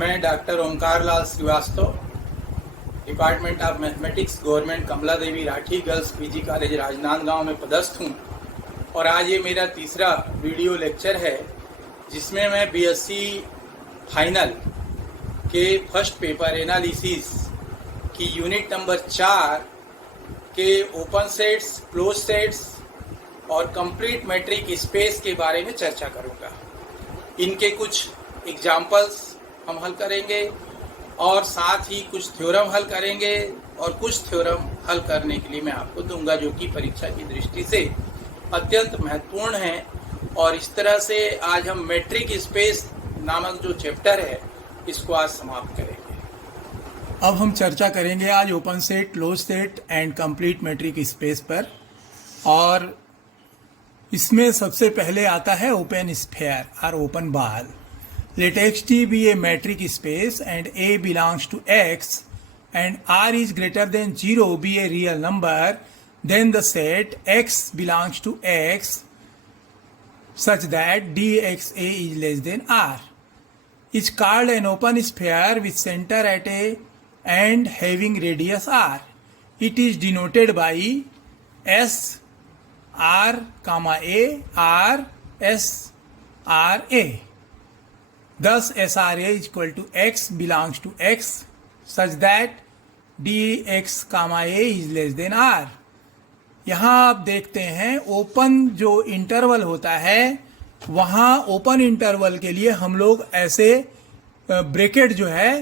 मैं doctor Omkar Lal Shrivastava, department of mathematics, government Kamla Devi Rathi girls PG college Rajnandgaon में पदस्थ हूँ। और आज ये मेरा तीसरा वीडियो लेक्चर है जिसमें मैं बीएससी फाइनल के फर्स्ट पेपर एनालिसिस की यूनिट नंबर 4 के ओपन सेट्स, क्लोज सेट्स और कंप्लीट मैट्रिक स्पेस के बारे में चर्चा करूँगा। इनके कुछ एग्जाम्पल्स हम हल करेंगे और साथ ही कुछ थ्योरम हल करेंगे और कुछ थ्योरम हल करने के लिए मैं आपको दूंगा जो कि परीक्षा की दृष्टि से अत्यंत महत्वपूर्ण है। और इस तरह से आज हम मैट्रिक स्पेस नामक जो चैप्टर है इसको आज समाप्त करेंगे। अब हम चर्चा करेंगे आज open set, close set and complete metric space पर। और इसमें सबसे पहले आता है ओपन स्फीयर और open ball. Let Xt be a metric space and A belongs to X and R is greater than 0 be a real number, then the set X belongs to X such that dxa is less than R is called an open sphere with center at A and having radius R. It is denoted by S R, A, R, S, R, A. Thus SRA is equal to X belongs to X such that dx, A is less than R. यहाँ आप देखते हैं open जो interval होता है वहाँ open interval के लिए हम लोग ऐसे ब्रैकेट जो है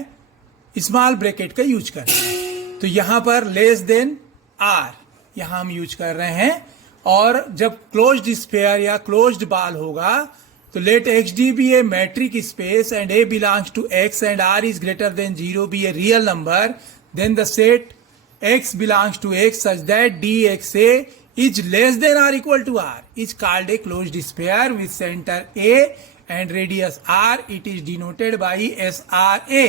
स्मॉल ब्रैकेट का यूज करते हैं। तो यहाँ पर लेस देन R यहाँ हम यूज कर रहे हैं। और जब क्लोज्ड स्फीयर या क्लोज्ड बॉल होगा तो let XD be a metric space and A belongs to X and R is greater than 0 be a real number, then the set X belongs to X such that dxa is less than or equal to R is called a closed sphere with center A and radius R. It is denoted by SRA.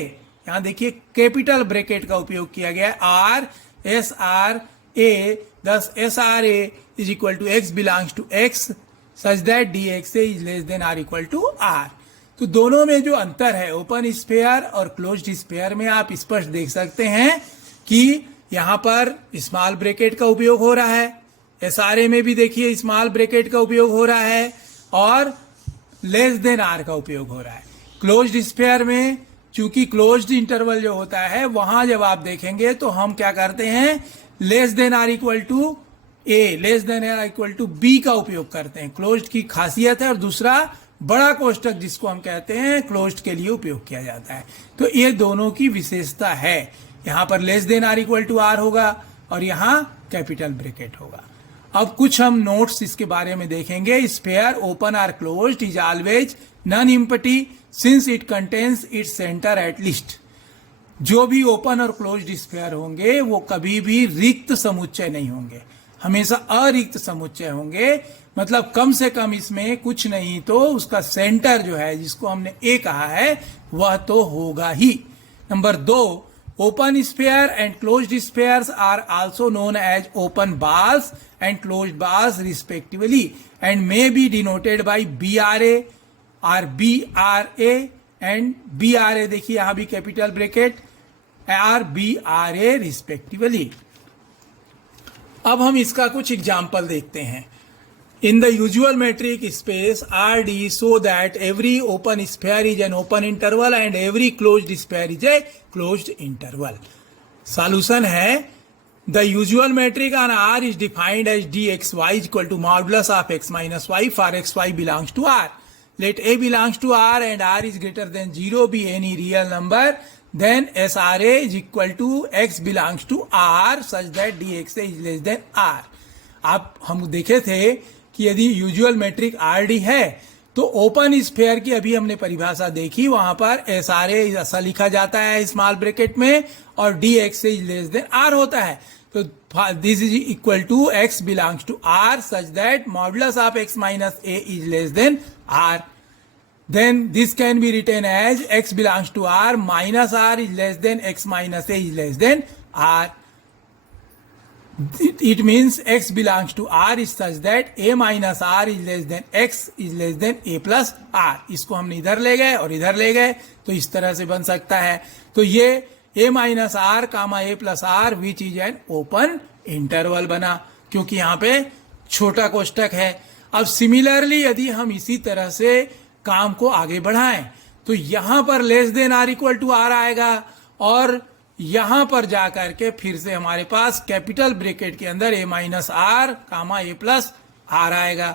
यहाँ देखिए capital bracket का उपयोग किया गया R SRA, thus SRA is equal to X belongs to X such that dxa is less than or equal to R. तो दोनों में जो अंतर है ओपन स्फीयर और क्लोज्ड स्फीयर में आप स्पष्ट देख सकते हैं कि यहाँ पर स्मॉल ब्रैकेट का उपयोग हो रहा है, एसआरए में भी देखिए स्मॉल ब्रैकेट का उपयोग हो रहा है और लेस देन आर का उपयोग हो रहा है। क्लोज्ड स्फीयर में चूंकि क्लोज्ड इंटरवल जो होता है वहां जब आप देखेंगे तो हम क्या करते हैं less than are equal to A, less than are equal to B का उपयोग करते हैं। क्लोज्ड की खासियत है। और दूसरा बड़ा कोष्टक जिसको हम कहते हैं क्लोज्ड के लिए उपयोग किया जाता है। तो ये दोनों की विशेषता है। यहाँ पर less than are equal to r होगा और यहाँ कैपिटल ब्रैकेट होगा। अब कुछ हम नोट्स इसके बारे में देखेंगे। Sphere open or closed is always non empty since it contains its centre at least. जो भी ओपन और क्लोज्ड स्फीयर होंगे वो कभी भी रिक्त समुच्चय नहीं होंगे, हमेशा अरिक्त समुच्चय होंगे। मतलब कम से कम इसमें कुछ नहीं तो उसका सेंटर जो है जिसको हमने ए कहा है वह तो होगा ही। Number 2, open sphere and closed spheres are also known as open balls and closed balls respectively and may be denoted by BRA और BRA एंड BRA। देखिए यहां भी कैपिटल ब्रैकेट और BRA रिस्पेक्टिवली। अब हम इसका कुछ एग्जाम्पल देखते हैं। In the usual metric space RD so that every open sphere is an open interval and every closed sphere is a closed interval. Solution है the usual metric on R is defined as dxy is equal to modulus of x minus y for xy belongs to R. Let A belongs to R and R is greater than 0 be any real number, then SRA is equal to X belongs to R such that dxa is less than R. आप हम देखे थे कि यदि usual matric RD है तो open sphere की अभी हमने परिभाषा देखी, वहां पर SRA ऐसा लिखा जाता है स्मॉल ब्रैकेट में और dxa is less than R होता है। तो this is equal to X belongs to R such that modulus of X minus A is less than R। Then this can be written as X belongs to R minus R is less than X minus A is less than R. It means x belongs to R is such that a minus R is less than x is less than a plus R. इसको हमने इधर ले गए और इधर ले गए तो इस तरह से बन सकता है. तो ये a minus r comma a plus r which is an open interval बना क्योंकि यहाँ पे छोटा कोष्टक है. अब सिमिलरली यदि हम इसी तरह से काम को आगे बढ़ाएं तो यहां पर less than are equal to r आएगा और यहां पर जाकर के फिर से हमारे पास कैपिटल ब्रैकेट के अंदर a minus r comma a plus r आएगा.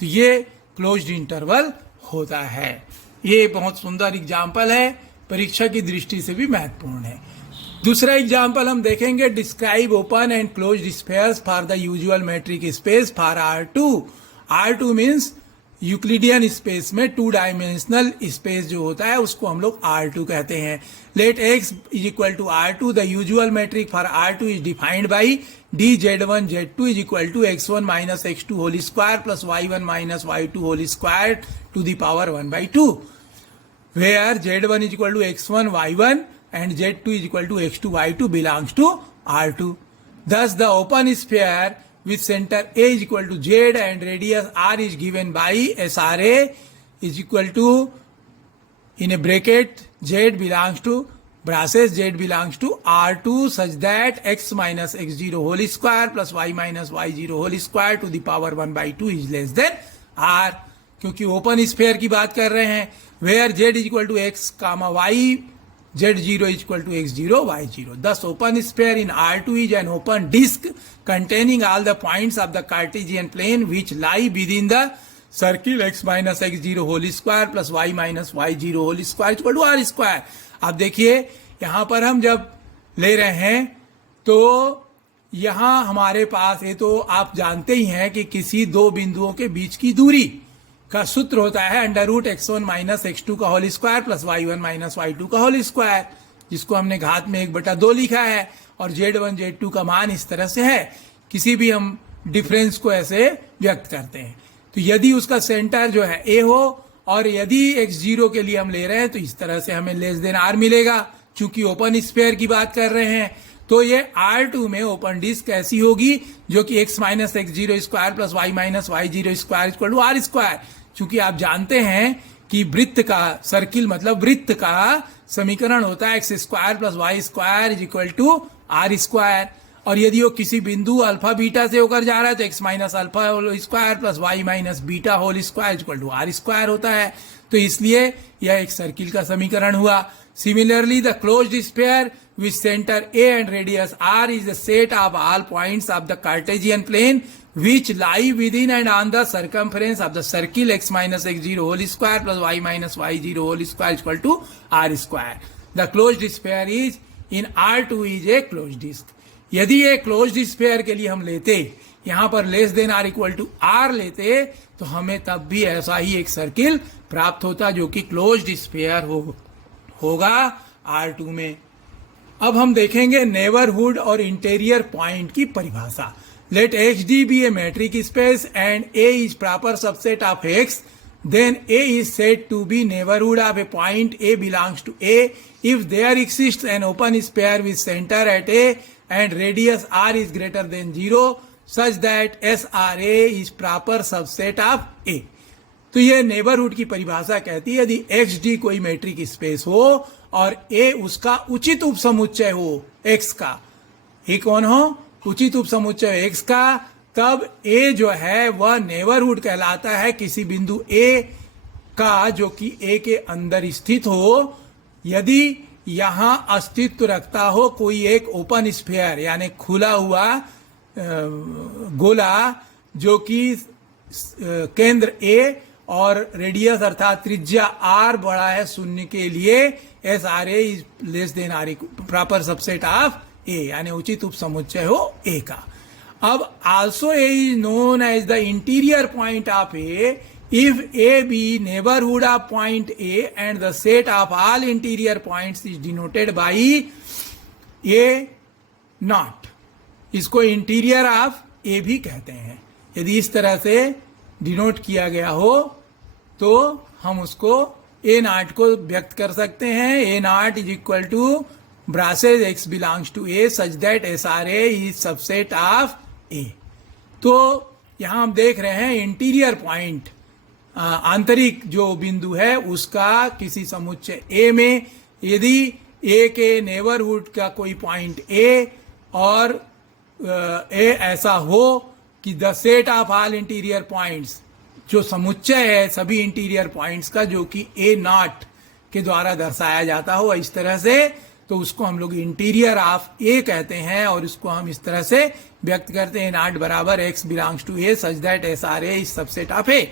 तो ये क्लोज्ड इंटरवल होता है. ये बहुत सुंदर एग्जाम्पल है, परीक्षा की दृष्टि से भी महत्वपूर्ण है. दूसरा एग्जाम्पल हम देखेंगे. Describe open and closed spheres for the usual metric space for R2. R2 means Euclidean space में टू डायमेंशनल स्पेस जो होता है उसको हम लोग R2 कहते हैं. Let x is equal to R2. The usual metric for R2 is defined by dz1 z2 is equal to x1 minus x2 whole square plus y1 minus y2 whole square to the power 1/2 where z1 is equal to x1 y1 and z2 is equal to x2 y2 belongs to R2. Thus the open sphere with center A is equal to Z and radius R is given by SRA is equal to in a bracket Z belongs to braces Z belongs to R2 such that x minus x0 whole square plus y minus y0 whole square to the power 1/2 is less than R. क्योंकि open sphere की बात कर रहे हैं where Z is equal to x comma y z0 is equal to x0 y0. Thus open sphere in R2 is an open disk containing all the points of the Cartesian plane which lie within the circle x minus x0 whole square plus y minus y0 whole square is equal to r square. अब देखिए यहां पर हम जब ले रहे हैं तो यहां हमारे पास ये तो आप जानते ही हैं कि किसी दो बिंदुओं के बीच की दूरी का सूत्र होता है under root x1 minus x2 का whole square plus y1 minus y2 का होल स्क्वायर, जिसको हमने घात में 1/2 लिखा है और z1 z2 का मान इस तरह से है. किसी भी हम डिफरेंस को ऐसे व्यक्त करते हैं तो यदि उसका सेंटर जो है a हो और यदि x0 के लिए हम ले रहे हैं तो इस तरह से हमें लेस देन r मिलेगा. चूंकि ओपन स्फेयर की बात कर रहे हैं तो ये R2 में ओपन डिस्क ऐसी होगी जो कि x minus x0 square plus y minus y0 square equal to r square. चूंकि आप जानते हैं कि वृत्त का सर्किल मतलब वृत्त का समीकरण होता है x square plus y square is equal to r square. और यदि वो किसी बिंदु अल्फा बीटा से होकर जा रहा है तो x minus alpha whole square plus y minus beta whole square equal to r square होता है. तो इसलिए यह एक सर्किल का समीकरण हुआ. Similarly the closed sphere with center A and radius R is the set of all points of the Cartesian plane which lie within and on the circumference of the circle x minus x0 whole square plus y minus y0 whole square is equal to r square. The closed sphere is in R2 is a closed disk. यदि ये closed sphere के लिए हम लेते यहां पर less than are equal to r लेते तो हमें तब भी ऐसा ही एक सर्किल प्राप्त होता जो कि क्लोज्ड स्फीयर होगा R2 में. अब हम देखेंगे नेबरहुड और इंटीरियर पॉइंट की परिभाषा. Let x D be a metric space and A is proper subset of x, then A is said to be neighbourhood of a point A belongs to A if there exists an open sphere with centre at A and radius R is greater than 0 such that S R A is proper subset of A. तो ये neighbourhood की परिभाषा कहती है यदि x D कोई metric space हो और ए उसका उचित उपसमुच्चय हो एक्स का, ए कौन हो उचित उपसमुच्चय एक्स का, तब ए जो है वह नेबरहुड कहलाता है किसी बिंदु ए का जो कि ए के अंदर स्थित हो. यदि यहां अस्तित्व रखता हो कोई एक ओपन स्फीयर यानी खुला हुआ गोला जो कि केंद्र ए और रेडियस अर्थात त्रिज्या आर बड़ा है शून्य के लिए, S R A is less than R proper subset of A यानी उचित उपसमुच्चय हो ए का. अब also A is known as the interior point of A if A be neighbourhood of point A and the set of all interior points is denoted by A not. इसको interior of A भी कहते हैं. यदि इस तरह से denote किया गया हो तो हम उसको ए नॉट को व्यक्त कर सकते हैं. A not is equal to braces x belongs to a such that SRA is subset of a। तो यहां हम देख रहे हैं इंटीरियर पॉइंट, आंतरिक जो बिंदु है उसका किसी समुच्चय A में यदि A के नेबरहुड का कोई पॉइंट A और A ऐसा हो कि the set of all interior points, जो समुच्चय है सभी इंटीरियर पॉइंट्स का जो कि A नॉट के द्वारा दर्शाया जाता हो इस तरह से, तो उसको हम लोग इंटीरियर ऑफ A कहते हैं और इसको हम इस तरह से व्यक्त करते हैं नॉट बराबर x belongs to A such that SRA is subset of A।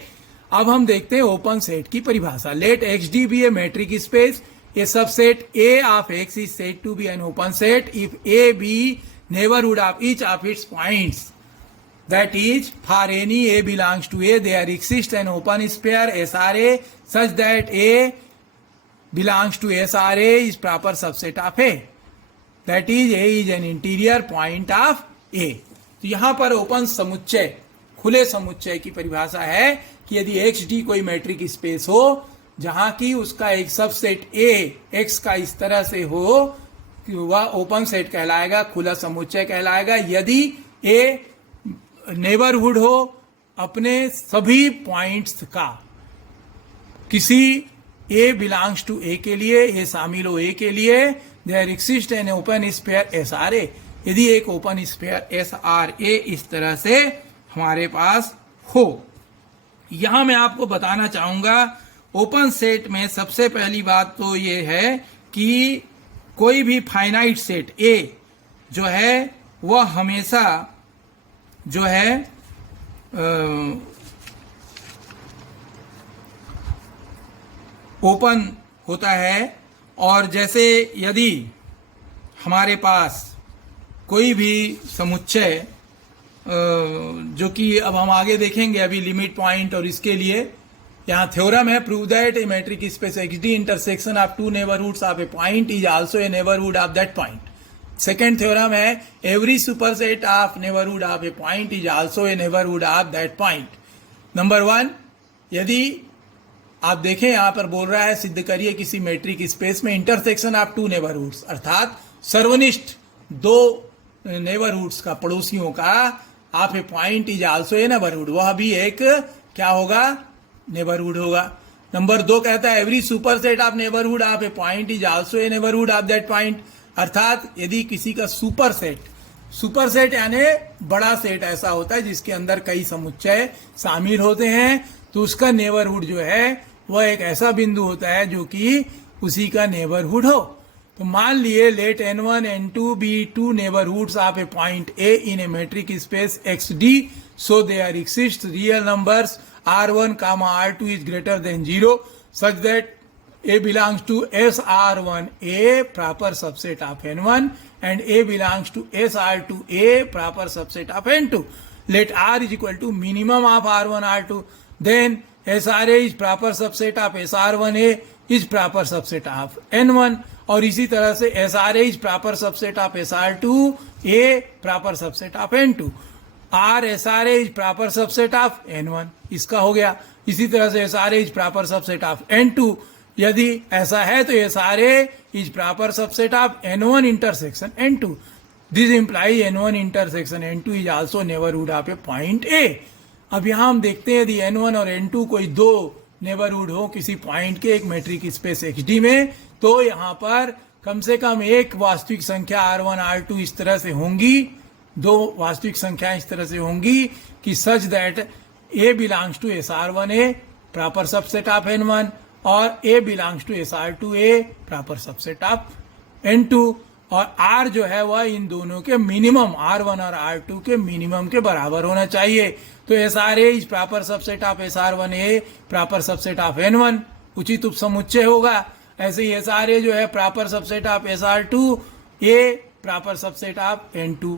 अब हम देखते हैं ओपन सेट की परिभाषा। Let XD be a metric space, a subset A of X is said to be an open set if A be neighbourhood of each of its points, that is for any A belongs to A there exists an open sphere SRA such that A belongs to SRA is proper subset of A, that is A is an interior point of A। तो यहां पर open समुच्चय, खुले समुच्चय की परिभाषा है कि यदि XD कोई मैट्रिक स्पेस हो जहां की उसका एक सबसेट A X का इस तरह से हो कि वह ओपन सेट कहलाएगा, खुला समुच्चय कहलाएगा। यदि A नेबरहुड हो अपने सभी पॉइंट्स का, किसी A बिलोंग्स टू A के लिए, A शामिल हो A के लिए, there exist an open sphere SRA, यदि एक ओपन स्फीयर SRA इस तरह से हमारे पास हो। यहां मैं आपको बताना चाहूंगा ओपन सेट में सबसे पहली बात तो ये है कि कोई भी फाइनाइट सेट A जो है वह हमेशा जो है ओपन होता है। और जैसे यदि हमारे पास कोई भी समुच्चय जो कि अब हम आगे देखेंगे अभी लिमिट पॉइंट, और इसके लिए यहाँ थ्योरम है prove that a metric space XD intersection of two neighbourhoods of a point is also a neighbourhood of that point. Second theorem है every superset of neighbourhood of a point is also a neighbourhood of that point. Number 1, यदि आप देखें यहां पर बोल रहा है सिद्ध करिए किसी मैट्रिक स्पेस में इंटरसेक्शन ऑफ टू नेबरहुड्स, अर्थात सर्वनिष्ठ दो नेबरहुड्स का, पड़ोसियों का, of a point is also a neighbourhood, वह भी एक क्या होगा, नेबरहुड होगा। नंबर 2 कहता है every superset of neighbourhood of a point is also a neighbourhood of that point, अर्थात यदि किसी का सुपरसेट यानी बड़ा सेट ऐसा होता है जिसके अंदर कई समुच्चय शामिल होते हैं, तो उसका नेबरहुड जो है वह एक ऐसा बिंदु होता है जो कि उसी का नेबरहुड हो। तो मान लिए let n1 n2 be two neighbourhoods of a point A in a metric space XD, so there exist real numbers R1, R2 is greater than 0 such that A belongs to SR1A proper subset of N1 and A belongs to SR2A proper subset of N2. Let R is equal to minimum of R1, R2. Then SRA is proper subset of SR1A is proper subset of N1, और इसी तरह से SRA is proper subset of SR2A proper subset of N2. R SRA is proper subset of N1, इसका हो गया। इसी तरह से SRA is proper subset of N2, यदि ऐसा है तो SRA is proper subset of N1 intersection N2. This implies N1 intersection N2 is also neighborhood of a point A. अब यहां हम देखते हैं यदि N1 और N2 कोई दो नेबरहुड हो किसी पॉइंट के एक मैट्रिक स्पेस XD में, तो यहां पर कम से कम एक वास्तविक संख्या R1 R2 इस तरह से होंगी, दो वास्तविक संख्या इस तरह से होंगी कि such that A belongs to SR1A proper subset of N1 और A belongs to SR2A proper subset of N2, और R जो है वह इन दोनों के मिनिमम R1 और R2 के मिनिमम के बराबर होना चाहिए। तो SRA is proper subset of SR1A proper subset of N1, उचित उपसमुच्चय होगा। ऐसे ही SRA जो है proper subset of SR2A proper subset of N2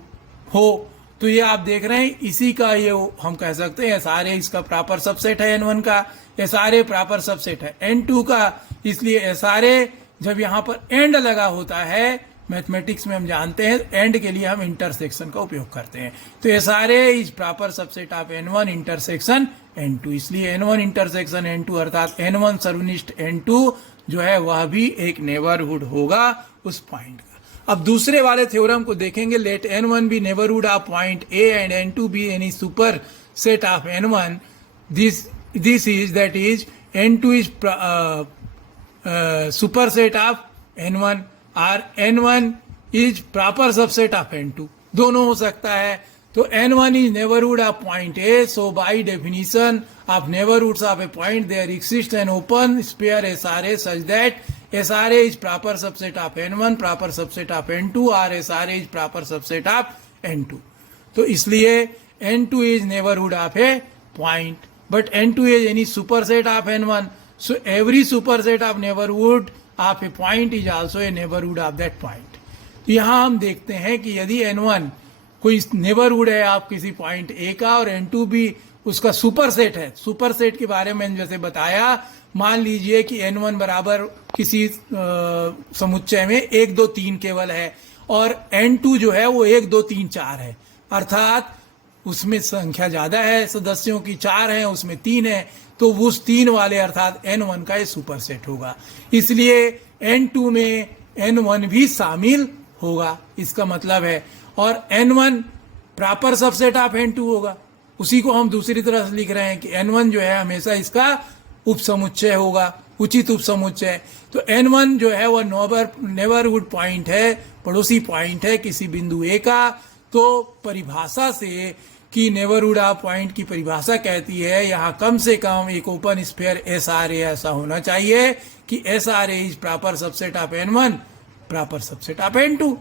हो। तो ये आप देख रहे हैं इसी का ये हम कह सकते हैं SRA इसका प्रॉपर सबसेट है N1 का, SRA प्रॉपर सबसेट है N2 का। इसलिए SRA जब यहाँ पर एंड लगा होता है, मैथमेटिक्स में हम जानते हैं एंड के लिए हम इंटरसेक्शन का उपयोग करते हैं, तो SRA is proper subset of N1 intersection N2, इसलिए N1 इंटरसेक्शन N2 अर्थात N1 सर्वनिष्ठ N2 जो है वह भी एक नेबरहुड होगा उस पॉइंट का। अब दूसरे वाले थ्योरम को देखेंगे, let n1 be neighbourhood of point A and n2 be any superset सेट ऑफ n1, this is that is n2 is superset of n1 और n1 is proper subset of n2, दोनों हो सकता है। तो n1 is neighbourhood of point A, so by definition of neighbourhoods of a point there exist an open sphere SRA such that SRA is proper subset of n1, proper subset of n2 और SRA is proper subset of n2। तो इसलिए n2 is neighborhood of a point, but n2 is any superset of n1, so every superset of neighborhood of a point is also a neighborhood of that point। तो यहाँ हम देखते हैं कि यदि n1 कोई नेबरहुड है आप किसी पॉइंट ए का और n2 भी उसका सुपर सेट है, सुपर सेट के बारे में जैसे बताया, मान लीजिए कि n1 बराबर किसी समुच्चय में 1 2 3 केवल है और n2 जो है वो 1 2 3 4 है, अर्थात उसमें संख्या ज्यादा है, सदस्यों की 4 है, उसमें 3 है, तो उस 3 वाले अर्थात n1 का ये सुपर सेट होगा। इसलिए n2 में n1 भी शामिल होगा, इसका मतलब है। और n1 proper subset of n2 होगा, उसी को हम दूसरी तरह से लिख रहे हैं कि n1 जो है हमेशा इसका उपसमुच्चय होगा, उचित उपसमुच्चय। तो n1 जो है वह नेबरहुड पॉइंट है, पड़ोसी पॉइंट है किसी बिंदु ए का। तो परिभाषा से कि नेबरहुड ऑफ पॉइंट की परिभाषा कहती है यहाँ कम से कम एक ओपन स्फीयर SRA ऐसा होना चाहिए कि SRA is proper subset of n1, proper subset of n2।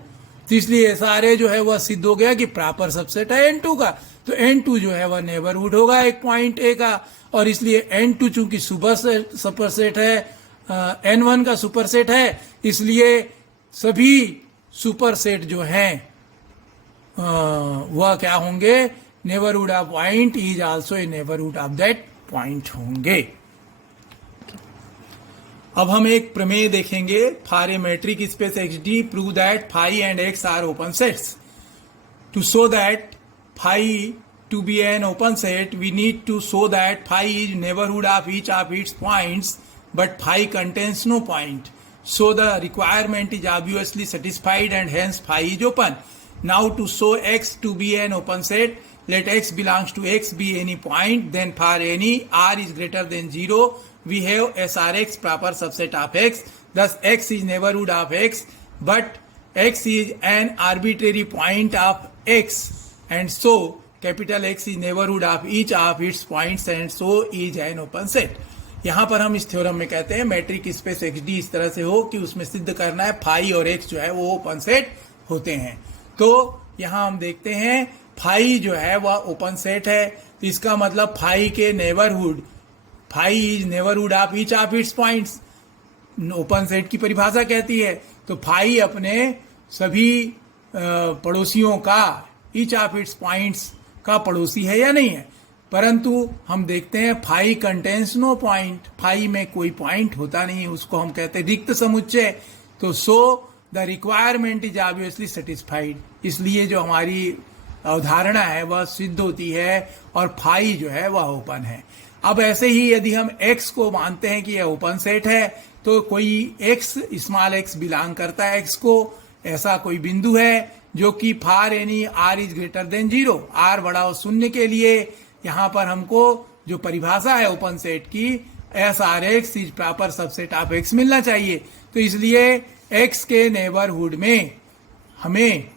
तो इसलिए SRA जो है वह सिद्ध हो गया कि प्रॉपर सबसेट है n2 का। तो n2 जो है वह नेबरहुड होगा एक पॉइंट ए का, और इसलिए n2 चूंकि सुपरसेट है, n1 का सुपरसेट है, इसलिए सभी सुपरसेट जो हैं वह क्या होंगे, neighbourhood of point is also a neighbourhood of that point होंगे। अब हम एक प्रमेय देखेंगे, for a metric space XD prove that phi and x are open sets. To show that phi to be an open set, we need to show that phi is neighborhood of each of its points, but phi contains no point. So the requirement is obviously satisfied and hence phi is open. Now to show x to be an open set, let x belongs to x be any point, then for any r is greater than 0, we have SRX proper subset of x. Thus x is neighborhood of x, but x is an arbitrary point of x, and so capital X is neighbourhood of each of its points and so is an open set. यहाँ पर हम इस theorem में कहते हैं metric space XD इस तरह से हो कि उसमें सिद्ध करना है फाई और x जो है वो ओपन सेट होते हैं। तो यहाँ हम देखते हैं फाई जो है वह ओपन सेट है, तो इसका मतलब फाई के नेबरहुड, phi is neighbourhood of each of its points, open set की परिभाषा कहती है। तो फाई अपने सभी पड़ोसियों का, ईच ऑफ इट्स पॉइंट्स का पड़ोसी है या नहीं है। परंतु हम देखते हैं phi contains no point, phi में कोई पॉइंट होता नहीं है, उसको हम कहते हैं रिक्त समुच्चय। तो so the requirement is obviously satisfied, इसलिए जो हमारी अवधारणा है वह सिद्ध होती है और फाई जो है वह ओपन है। अब ऐसे ही यदि हम x को मानते हैं कि यह ओपन सेट है, तो कोई x स्मॉल x बिलोंग करता है x को, ऐसा कोई बिंदु है जो कि for any r is greater than 0, r बड़ा हो शून्य के लिए यहाँ पर हमको जो परिभाषा है ओपन सेट की SRX is proper subset of x मिलना चाहिए। तो इसलिए x के नेबरहुड में हमें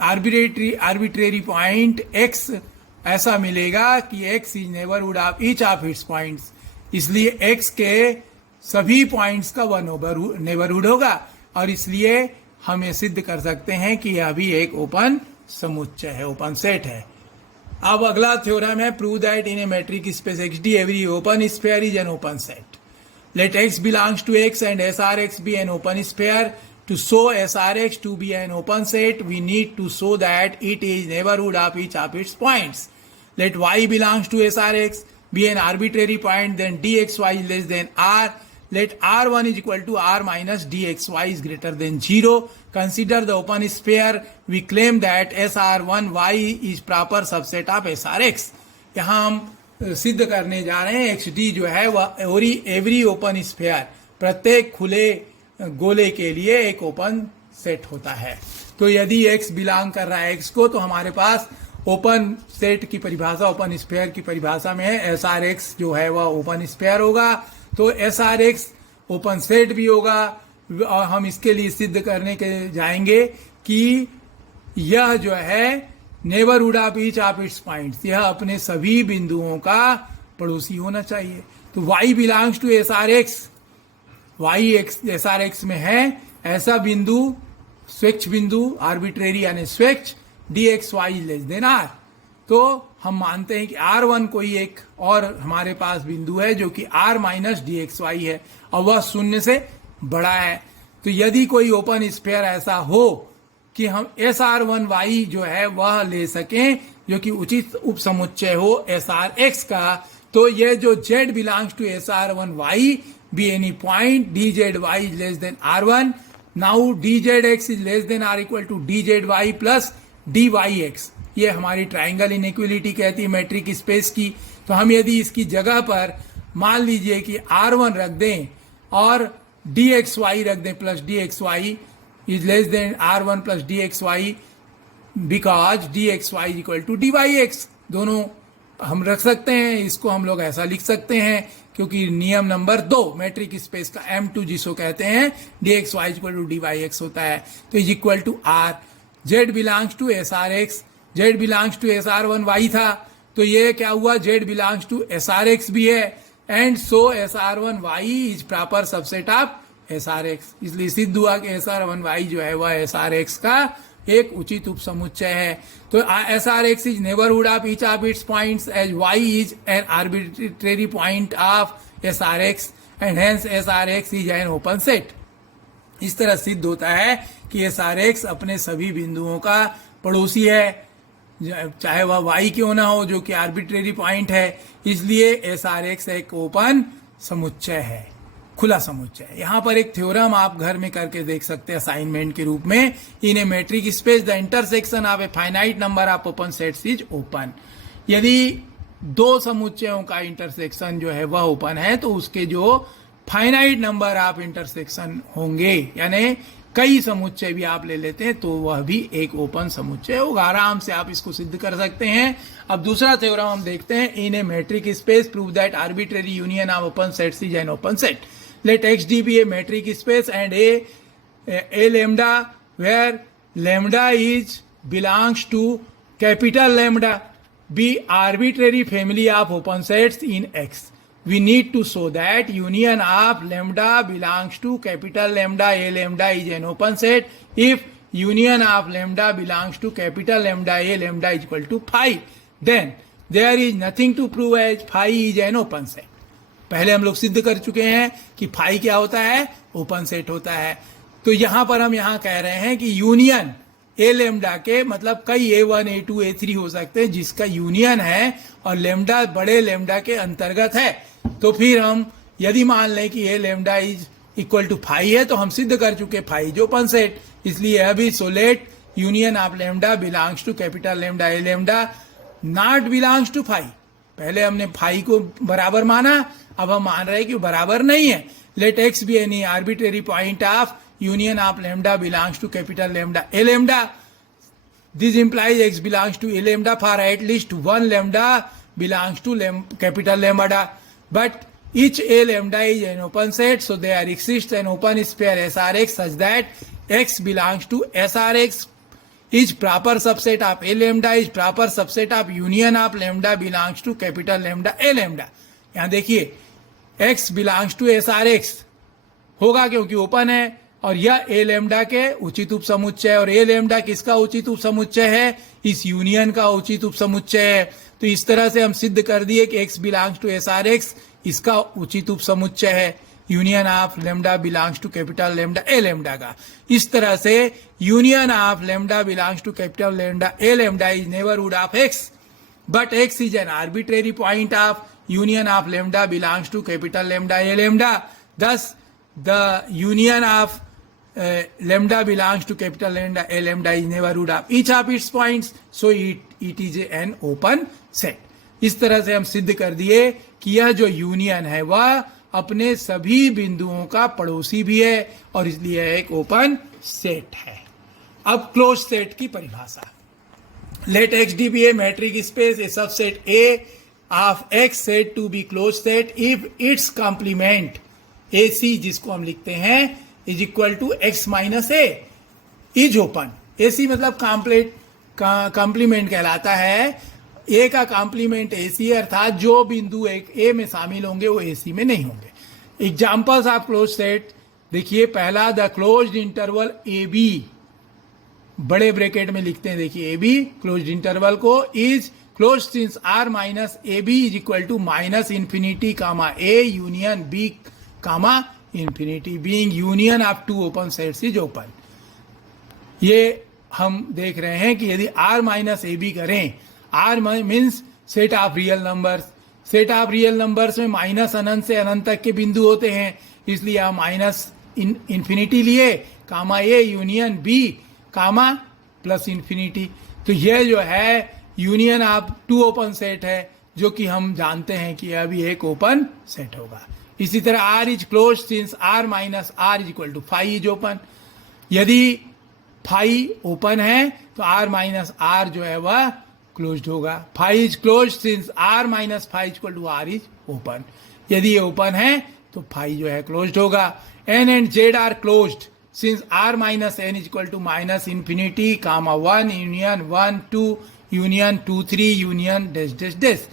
आर्बिट्रेरी पॉइंट x ऐसा मिलेगा कि x is neighbourhood of each of its points, इसलिए x के सभी पॉइंट्स का वह नेबरहुड होगा, और इसलिए हम ये सिद्ध कर सकते हैं कि यह भी एक ओपन समुच्चय है, ओपन सेट है। अब अगला थ्योरम है, prove that in a metric space XD every open sphere is an open set. Let x belongs to x and SRX be an open sphere. To show SRX to be an open set, we need to show that it is neighbourhood of each of its points. Let y belongs to SRX be an arbitrary point, then dxy is less than r. Let r1 is equal to r minus dxy is greater than 0. Consider the open sphere. We claim that SR1y is proper subset of SRX. यहाँ हम सिद्ध करने जा रहे हैं XD जो है वह एवरी ओपन स्फीयर, प्रत्येक खुले गोले के लिए एक ओपन सेट होता है। तो यदि x बिलोंग कर रहा है x को, तो हमारे पास ओपन सेट की परिभाषा, ओपन स्फीयर की परिभाषा में है SRX जो है वह ओपन स्फीयर होगा, तो SRX ओपन सेट भी होगा। और हम इसके लिए सिद्ध करने के जाएंगे कि यह जो है neighbourhood of each of its points, यह अपने सभी बिंदुओं का पड़ोसी होना चाहिए। तो y belongs to SRX, y SRX में है ऐसा बिंदु, स्वेच्छ बिंदु, आर्बिट्रेरी यानी स्वेच्छ, dxy लेस देन r। तो हम मानते हैं कि R1 कोई एक और हमारे पास बिंदु है जो कि r माइनस dxy है और वह शून्य से बड़ा है। तो यदि कोई ओपन स्फीयर ऐसा हो कि हम SR1y जो है वह ले सकें जो कि उचित उपसमुच्चय हो SRX का, तो ये जो z belongs to SR1y be any point dzy is less than R1, now dzx is less than R equal to dzy plus dyx। ये हमारी ट्राइंगल इनइक्वलिटी कहती है मैट्रिक स्पेस की। तो हम यदि इसकी जगह पर मान लीजिए कि R1 रख दें और dxy रख दें plus dxy is less than R1 plus dxy, because dxy is equal to dyx, दोनों हम रख सकते हैं। इसको हम लोग ऐसा लिख सकते हैं क्योंकि नियम नंबर 2 मैट्रिक स्पेस का M2 जिसको कहते हैं dxy इक्वल टू dyx होता है। तो is equal to R, z belongs to SRX, z belongs to SR1y था, तो ये क्या हुआ, z बिलोंग्स टू SRX भी है, and so SR1y is proper subset of SRX। इसलिए सिद्ध हुआ कि SR1y जो है वह SRX का एक उचित उपसमुच्चय है। तो SRX is neighbourhood of each of its points as y is an arbitrary point of SRX and hence SRX is an open set. इस तरह सिद्ध होता है कि SRX अपने सभी बिंदुओं का पड़ोसी है, चाहे वह y क्यों ना हो जो कि आर्बिट्रेरी पॉइंट है। इसलिए SRX एक ओपन समुच्चय है, खुला समुच्चय है। यहाँ पर एक थ्योरम आप घर में करके देख सकते हैं असाइनमेंट के रूप में, in a metric space the intersection of a finite number of open sets is open. यदि दो समुच्चयों का इंटरसेक्शन जो है वह ओपन है तो उसके जो फाइनाइट नंबर ऑफ इंटरसेक्शन होंगे, यानी कई समुच्चय भी आप ले लेते हैं तो वह भी एक ओपन समुच्चय होगा। आराम से आप इसको सिद्ध कर सकते हैं। अब दूसरा थ्योरम हम देखते हैं, in a metric space prove that arbitrary union of open sets is an open set. Let XD be a metric space and a lambda where lambda is belongs to capital lambda be arbitrary family of open sets in X. We need to show that union of lambda belongs to capital lambda a lambda is an open set if union of lambda belongs to capital lambda a lambda is equal to phi. Then there is nothing to prove as phi is an open set. पहले हम लोग सिद्ध कर चुके हैं कि phi क्या होता है, ओपन सेट होता है। तो यहां पर हम यहां कह रहे हैं कि यूनियन ए लेमडा के मतलब कई A1 A2 A3 हो सकते हैं जिसका यूनियन है और लेमडा बड़े लेमडा के अंतर्गत है। तो फिर हम यदि मान लें कि A lambda is equal to phi है तो हम सिद्ध कर चुके फाई इज ओपन सेट। इसलिए अभी so let union of lambda belongs to capital lambda A lambda not belongs to phi. पहले हमने फाई को बराबर माना, अब हम मान रहे हैं कि बराबर नहीं है। Let x be any arbitrary point of union of lambda belongs to capital lambda A lambda. This implies x belongs to a lambda for at least one lambda belongs to capital lambda, but each a lambda is an open set, so there exists an open sphere SRX such that X belongs to SRX is proper subset of a lambda is proper subset of union of lambda belongs to capital lambda a lambda। यहाँ देखिए x belongs to SRX होगा क्योंकि open है और यह a lambda के उचित उपसमुच्चय और a lambda किसका उचित उपसमुच्चय है, इस यूनियन का उचित उपसमुच्चय है। तो इस तरह से हम सिद्ध कर दिए कि x belongs to SRX इसका उचित उपसमुच्चय है union of lambda belongs to capital lambda A lambda का। इस तरह से union of lambda belongs to capital lambda A lambda is neighbourhood of X, but X is an arbitrary point of union of lambda belongs to capital lambda A lambda. Thus the union of lambda belongs to capital lambda A lambda is neighbourhood of each of its points, so it is an open set. इस तरह से हम सिद्ध कर दिए कि यह जो यूनियन है वह अपने सभी बिंदुओं का पड़ोसी भी है और इसलिए एक ओपन सेट है। अब क्लोज सेट की परिभाषा, let x D be a metric space a subset A of X set to be close set if its complement A C, जिसको हम लिखते हैं is equal to X minus A, is open. A C मतलब complement कहलाता है, ए का complement A सी, अर्थात जो बिंदु एक ए में शामिल होंगे वो ए सी में नहीं होंगे। एग्जाम्पल्स ऑफ क्लोज सेट देखिए, पहला the closed interval a b, बड़े ब्रैकेट में लिखते हैं, देखिए ए बी क्लोज्ड इंटरवल को, is close since are minus a b is equal to minus infinity comma A union B comma infinity, being union of two open sets is open. ये हम देख रहे हैं कि यदि आर माइनस ए बी करें, r means set of real numbers, set of real numbers में minus अनंत से अनंत तक के बिंदु होते हैं, इसलिए आप माइनस इंफिनिटी लिए, कामा ए union B comma plus infinity. तो यह जो है union of two open set है, जो कि हम जानते हैं कि अभी एक ओपन सेट होगा। इसी तरह r is close since are minus r is equal to phi is open, यदि फाई ओपन है तो आर माइनस आर जो है वह क्लोज्ड होगा। Phi is close since are minus phi equal to r is open, यदि ये open है तो फाई जो है क्लोज्ड होगा। N and Z are closed since are minus N is equal to minus infinity comma 1 union 1 2 union 2 3 union dash dash dash.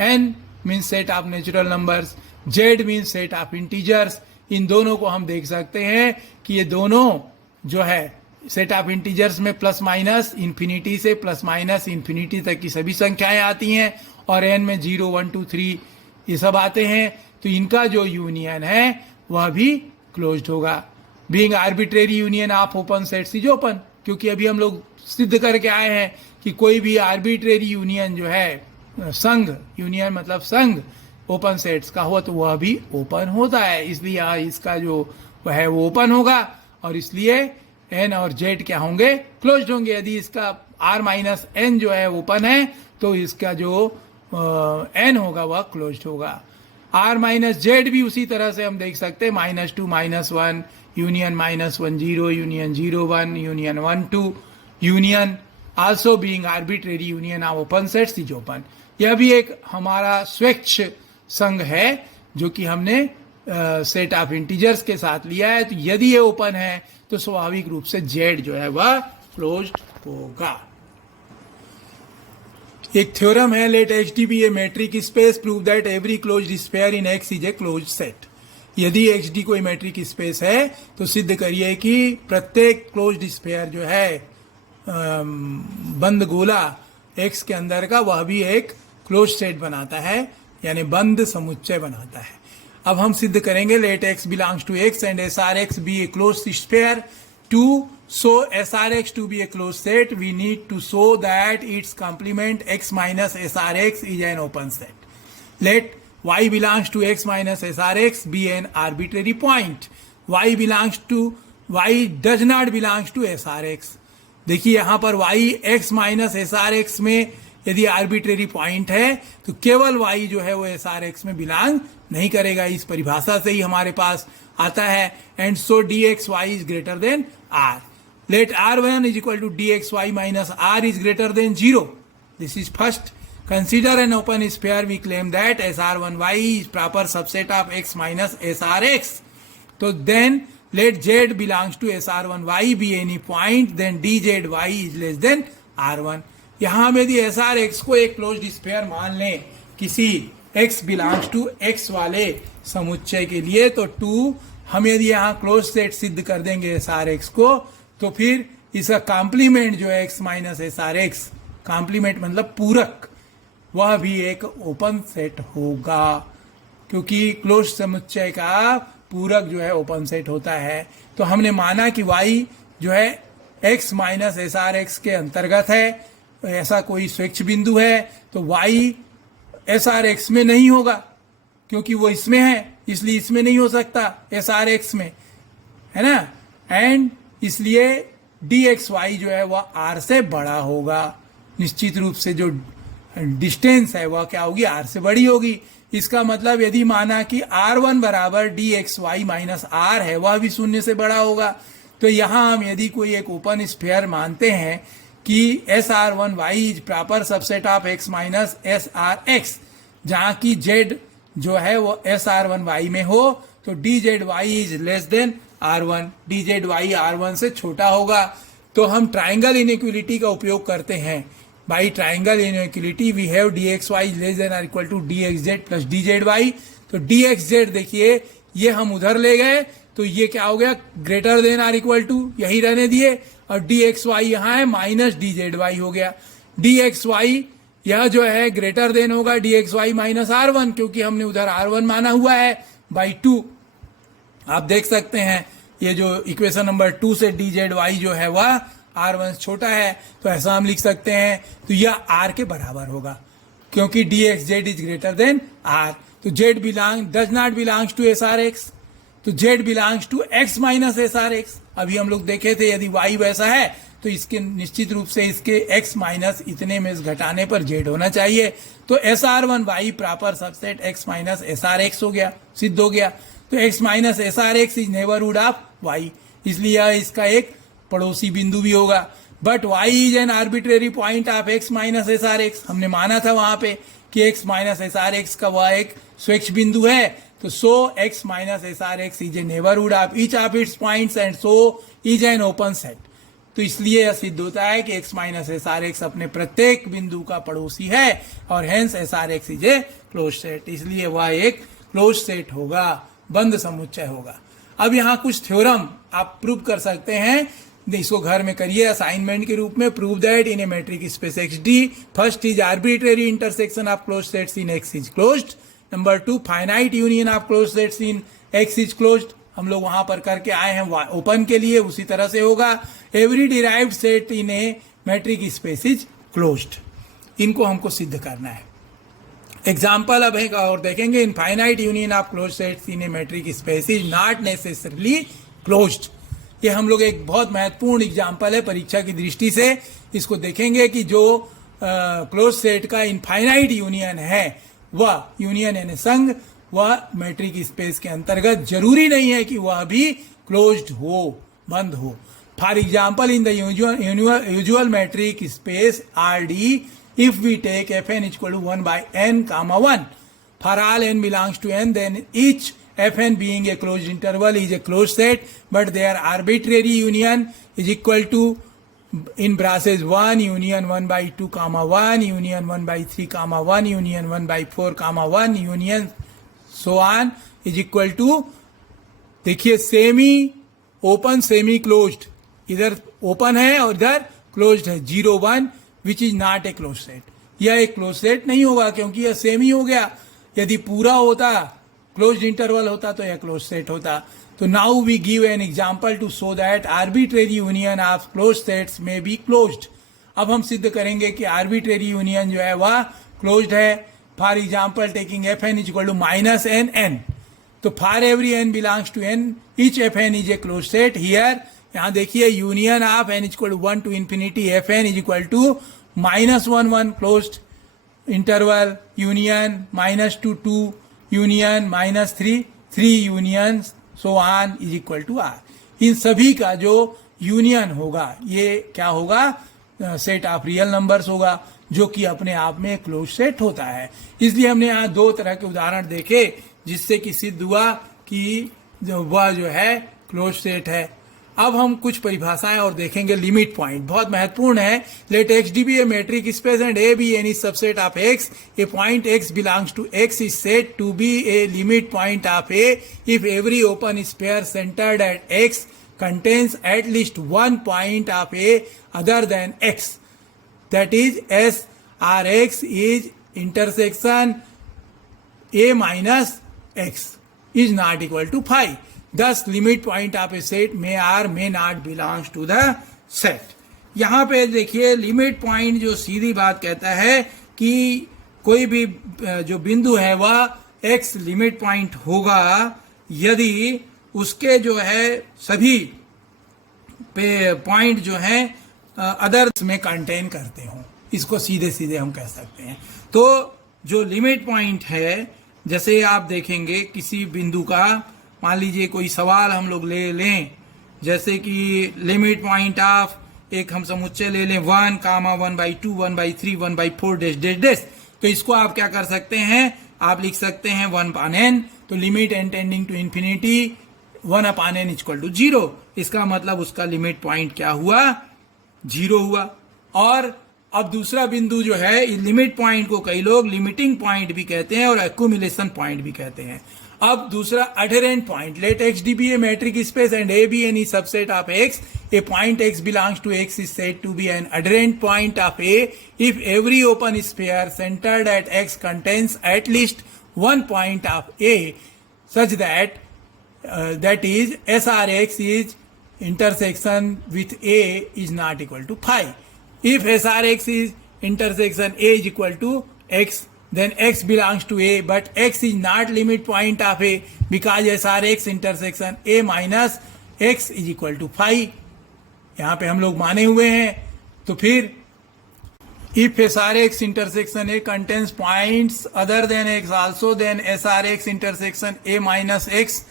N means set of natural numbers, Z means set of integers. इन दोनों को हम देख सकते हैं कि ये दोनों जो है सेट ऑफ इंटीजर्स में प्लस माइनस इंफिनिटी से प्लस माइनस इंफिनिटी तक की सभी संख्याएं आती हैं, और एन में 0 1 2 3 ये सब आते हैं, तो इनका जो यूनियन है वह भी क्लोज्ड होगा। Being arbitrary union of open sets is open, क्योंकि अभी हम लोग सिद्ध करके आए हैं कि कोई भी आर्बिट्रेरी यूनियन जो है, संघ यूनियन मतलब संघ ओपन सेट्स का हो तो वह भी ओपन होता है, इसलिए इसका जो वह है वो ओपन होगा, और इसलिए एन और जेड क्या होंगे, क्लोज्ड होंगे। यदि इसका आर माइनस एन जो है ओपन है तो इसका जो एन होगा वह क्लोज्ड होगा। आर माइनस जेड भी उसी तरह से हम देख सकते हैं, -2 -1 union -1 0 union 0 1 union 1 2 union also being arbitrary union of open sets is open. यह भी एक हमारा स्वच्छ संघ है जो कि हमने सेट ऑफ इंटीजर्स के साथ लिया है, तो यदि ये ओपन है तो स्वाभाविक रूप से जेड जो है वह क्लोज्ड होगा। एक थ्योरम है, let h d be a metric space, prove that every closed sphere in x is a closed set. यदि एक्स डी कोई मैट्रिक स्पेस है तो सिद्ध करिए कि प्रत्येक क्लोज्ड स्फीयर जो है बंद गोला एक्स के अंदर का, वह भी एक क्लोज सेट बनाता है, यानी बंद समुच्चय बनाता है। अब हम सिद्ध करेंगे, let x belongs to x and s r x be a close sphere. To show s r x to be a close set we need to show that its complement x minus s r x is an open set. Let y belongs to x minus srx be an arbitrary point. y does not belongs to srx. देखिए यहां पर y x minus srx में यदि arbitrary point है तो केवल y जो है वो srx में बिलोंग नहीं करेगा। इस परिभाषा से ही हमारे पास आता है, and so dxy is greater than r. Let r1 is equal to dxy minus r is greater than 0. This is first. Consider an open sphere. We claim that SR1y is proper subset of x minus SRx. So then let Z belongs to SR1y be any point, then dZy is less than R1. यहाँ हम यदि SRx को एक closed sphere मान लें किसी x belongs to x वाले समुच्चय के लिए, तो 2 हम यदि यहाँ क्लोज सेट सिद्ध कर देंगे SRx को, तो फिर इसका कॉम्प्लीमेंट जो है x माइनस SRx, कॉम्प्लीमेंट मतलब पूरक, वह भी एक ओपन सेट होगा, क्योंकि क्लोज समुच्चय का पूरक जो है ओपन सेट होता है। तो हमने माना कि y जो है x minus s r x के अंतर्गत है, ऐसा कोई स्वच्छ बिंदु है, तो y एस आर एक्स में नहीं होगा क्योंकि वो इसमें है, इसलिए इसमें नहीं हो सकता एस आर एक्स में, है ना। एंड इसलिए dxy जो है वह r से बड़ा होगा, निश्चित रूप से जो डिस्टेंस है वह क्या होगी, r से बड़ी होगी। इसका मतलब यदि माना कि r1 बराबर dxy माइनस r है, वह भी 0 से बड़ा होगा, तो यहाँ हम यदि कोई एक ओपन स्फीयर मानते हैं कि SR1Y is proper subset of X minus SRX, जहाँ की Z जो है वो SR1Y में हो, तो DZY is less than R1, DZY R1 से छोटा होगा। तो हम ट्राइंगल इनइक्वलिटी का उपयोग करते हैं। By triangle inequality we have DXY less than are equal to DXZ plus DZY। तो DXZ देखिए ये हम उधर ले गए, तो ये क्या हो गया, greater than are equal to, यही रहने दिए, और DXY यहाँ है माइनस DZY हो गया। DXY यह जो है ग्रेटर देन होगा DXY माइनस R1, क्योंकि हमने उधर R1 माना हुआ है, बाई 2। आप देख सकते हैं ये जो इक्वेशन नंबर 2 से DZY जो है वह R1 से छोटा है, तो ऐसा हम लिख सकते हैं। तो यह R के बराबर होगा, क्योंकि DXZ is greater than R। तो Z does not belongs to SRX, तो Z belongs to X minus SRX। अभी हम लोग देखे थे यदि Y वैसा है तो इसके निश्चित रूप से इसके X माइनस इतने में घटाने पर Z होना चाहिए। तो SR1Y proper subset X minus SRX हो गया, सिद्ध हो गया। तो X minus SRX is neighbourhood of Y, इसलिए यह इसका एक पड़ोसी बिंदु भी होगा। But Y is an arbitrary point of X minus SRX, हमने माना था वहां पे कि X माइनस SRX का वह एक स्वेच्छ बिंदु है। तो सो X minus SRX is a neighbourhood of each of its points and so is an open set. तो इसलिए यह सिद्ध होता है कि X माइनस SRX अपने प्रत्येक बिंदु का पड़ोसी है, और hence SRX is a close set, इसलिए वह एक क्लोज सेट होगा, बंद समुच्चय होगा। अब यहाँ कुछ थ्योरम आप प्रूव कर सकते हैं, इसको घर में करिए असाइनमेंट के रूप में। Prove that in a metric space XD, first is arbitrary intersection of close sets in X is closed. Number 2, finite union of close sets in X is closed. हम लोग वहां पर करके आए हैं ओपन के लिए, उसी तरह से होगा। Every derived set in a metric space is closed, इनको हमको सिद्ध करना है। एग्जाम्पल अब एक और देखेंगे, infinite union of close sets in a metric space is not necessarily closed. ये हम लोग एक बहुत महत्वपूर्ण एग्जाम्पल है परीक्षा की दृष्टि से, इसको देखेंगे कि जो क्लोज सेट का इनफाइनाइट यूनियन है, वह यूनियन यानी संघ, वह मेट्रिक स्पेस के अंतर्गत जरूरी नहीं है कि वह भी क्लोज्ड हो, बंद हो। For example in the usual metric space RD, if we take Fn equal to 1 by n comma 1, for all n belongs to n, then each Fn being a closed interval is a closed set, but their arbitrary union is equal to, in braces 1 union 1 by 2 comma 1 union 1 by 3 comma 1 union 1 by 4 comma 1 union so on is equal to, देखिए semi open semi closed, इधर open है और इधर closed है, 0 1 which is not a close set. यह एक close set नहीं होगा क्योंकि यह सेमी हो गया। यदि पूरा होता, क्लोज्ड इंटरवल होता, तो यह क्लोज सेट होता। तो now we give an example to show that arbitrary union of close sets may be closed. अब हम सिद्ध करेंगे कि आर्बिट्रेरी यूनियन जो है वह क्लोज्ड है। For example taking Fn is equal to minus N N, तो for every n belongs to n, each Fn is a close set. Here यहाँ देखिए union of n is equal to 1 to infinity Fn is equal to -1 1 closed interval union, -2 2 union, -3 3 union, so on is equal to R। इन सभी का जो union होगा ये क्या होगा, सेट ऑफ रियल नंबर्स होगा, जो कि अपने आप में क्लोज सेट होता है। इसलिए हमने यहाँ दो तरह के उदाहरण देखे जिससे कि सिद्ध हुआ कि वह जो है क्लोज सेट है। अब हम कुछ परिभाषाएं और देखेंगे। लिमिट पॉइंट बहुत महत्वपूर्ण है। Let XD be a metric space and A be any subset of X, a point X belongs to X is said to be a limit point of A if every open sphere centred at X contains at least one point of A other than X, that is SRX is intersection A minus X is not equal to phi. Thus limit point of a set may or may not belongs to the set. यहाँ पे देखिए limit point जो सीधी बात कहता है कि कोई भी जो बिंदु है वह X लिमिट पॉइंट होगा यदि उसके जो है सभी पॉइंट जो है अदर्स में कंटेन करते हों। इसको सीधे सीधे हम कह सकते हैं। तो जो लिमिट पॉइंट है, जैसे आप देखेंगे किसी बिंदु का, मान लीजिए कोई सवाल हम लोग ले लें जैसे कि लिमिट पॉइंट ऑफ एक हम समुच्चय ले लें 1 कामा 1/2 1/3 1/4 डैश डैश डैश, तो इसको आप क्या कर सकते हैं, आप लिख सकते हैं 1/n, तो limit n tending to infinity 1/n equal to 0। इसका मतलब उसका लिमिट पॉइंट क्या हुआ, 0 हुआ। और अब दूसरा बिंदु जो है, लिमिट पॉइंट को कई लोग लिमिटिंग पॉइंट भी कहते हैं और एक्यूमुलेशन पॉइंट भी कहते हैं। अब दूसरा adherent point, let x d be a metric space and a be any subset of x, a point x belongs to x is said to be an adherent point of a if every open sphere centered at x contains at least one point of a such that that is SRX is intersection with a is not equal to phi. If SRX is intersection a is equal to x, then x belongs to a, but x is not limit point of a because SRX intersection a minus x is equal to phi. यहाँ पे हम लोग माने हुए हैं। तो फिर if SRX intersection a contains points other than x also, then SRX intersection a minus x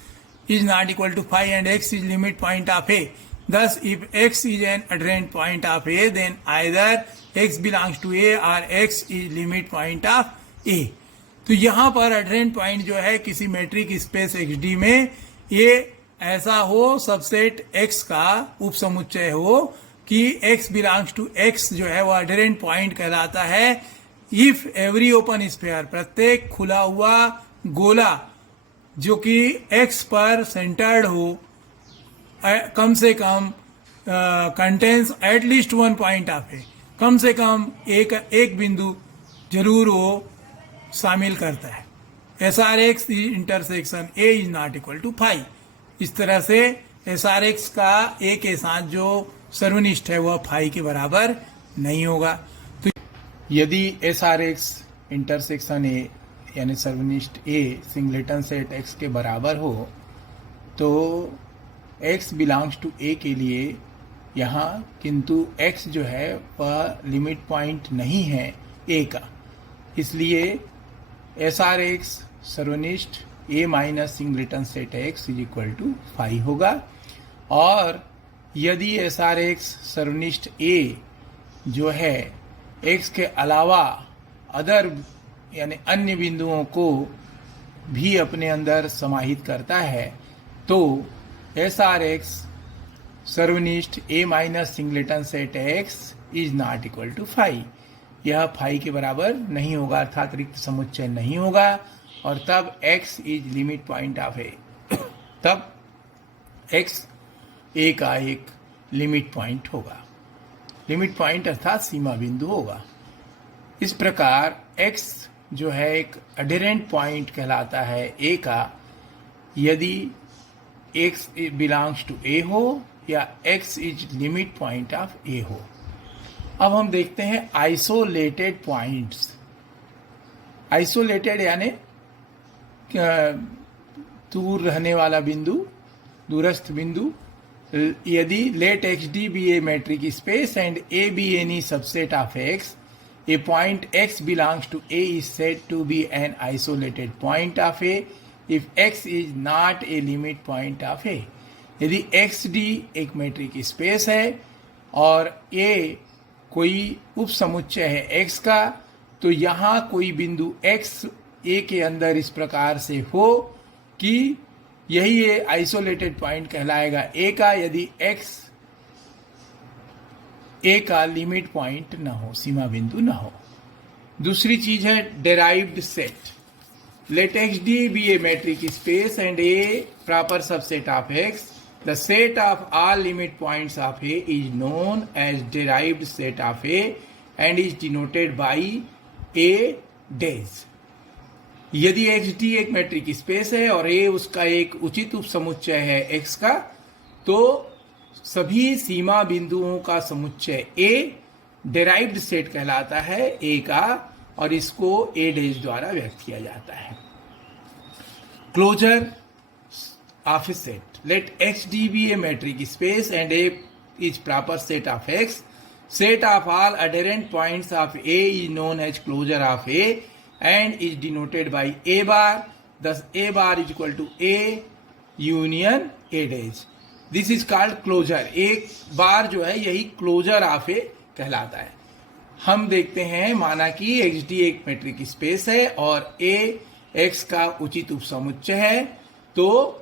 is not equal to phi and x is limit point of a. Thus, if x is an adherent point of a, then either x belongs to a or x is limit point of a. तो यहाँ पर adherent point जो है किसी metric space XD में, ये ऐसा हो सबसेट x का उप समुच्चय हो कि x बिलोंग्स टू x जो है वो adherent point कहलाता है if every open sphere, प्रत्येक खुला हुआ गोला जो कि x पर सेंटर्ड हो, कम से कम contains at least one point of A, कम से कम एक बिंदु जरूर वो शामिल करता है। SRX intersection a is not equal to phi. इस तरह से SRX का a के साथ जो सर्वनिष्ठ है वह फाई के बराबर नहीं होगा। तो यदि SRX इंटरसेक्शन a यानी सर्वनिष्ठ a सिंगलेटन सेट x के बराबर हो, तो x बिलोंग्स टू a के लिए यहाँ किंतु x जो है वह लिमिट पॉइंट नहीं है a का, इसलिए SRX सर्वनिष्ठ a minus singleton set x is equal to phi होगा। और यदि SRX सर्वनिष्ठ a जो है x के अलावा अदर यानी अन्य बिंदुओं को भी अपने अंदर समाहित करता है, तो SRX सर्वनिष्ठ a minus singleton set x is not equal to phi. यह फाई के बराबर नहीं होगा, अर्थात रिक्त समुच्चय नहीं होगा, और तब x is limit point of a, तब x a का एक लिमिट पॉइंट होगा। लिमिट पॉइंट अर्थात सीमा बिंदु होगा। इस प्रकार x जो है एक अडहेरेंट पॉइंट कहलाता है a का यदि x बिलोंग्स टू a हो या x is limit point of a हो। अब हम देखते हैं आइसोलेटेड पॉइंट्स। आइसोलेटेड यानी दूर रहने वाला बिंदु, दूरस्थ बिंदु। यदि let x D be a metric space and A be any subset of x, a point x belongs to a is said to be an isolated point of a if x is not a limit point of a. यदि x d एक metric space है और a कोई उप समुच्चय है x का, तो यहाँ कोई बिंदु x a के अंदर इस प्रकार से हो कि यही ये आइसोलेटेड पॉइंट कहलाएगा a का, यदि x a का लिमिट पॉइंट न हो, सीमा बिंदु न हो। दूसरी चीज है derived set. Let x D be a metric space and a proper subset of x, the set of all limit points of a is known as derived set of a and is denoted by a dash. यदि x d एक metric space है और ए उसका एक उचित उप समुच्चय है एक्स का, तो सभी सीमा बिंदुओं का समुच्चय A डेराइव्ड सेट कहलाता है A का, और इसको A डेज द्वारा व्यक्त किया जाता है। Closure of a set. Let x D be a metric space and A is proper set of X, set of all adherent points of A is known as closure of A and is denoted by A bar. Thus A bar is equal to A union A dash. This is called closure. एक बार जो है यही closure of ए कहलाता है। हम देखते हैं, माना कि XD एक मेट्रिक स्पेस है और A X का उचित उपसमुच्चय है, तो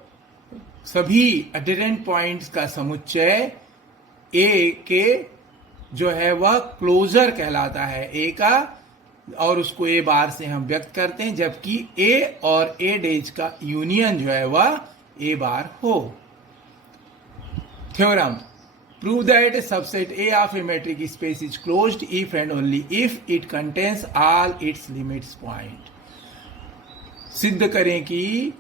सभी अडेरेंट पॉइंट्स का समुच्चय A के जो है वह क्लोजर कहलाता है A का, और उसको A बार से हम व्यक्त करते हैं, जबकि A और A डैश का यूनियन जो है वह A बार हो। Theorem: prove that a subset A of a metric space is closed if and only if it contains all its limits point। सिद्ध करें कि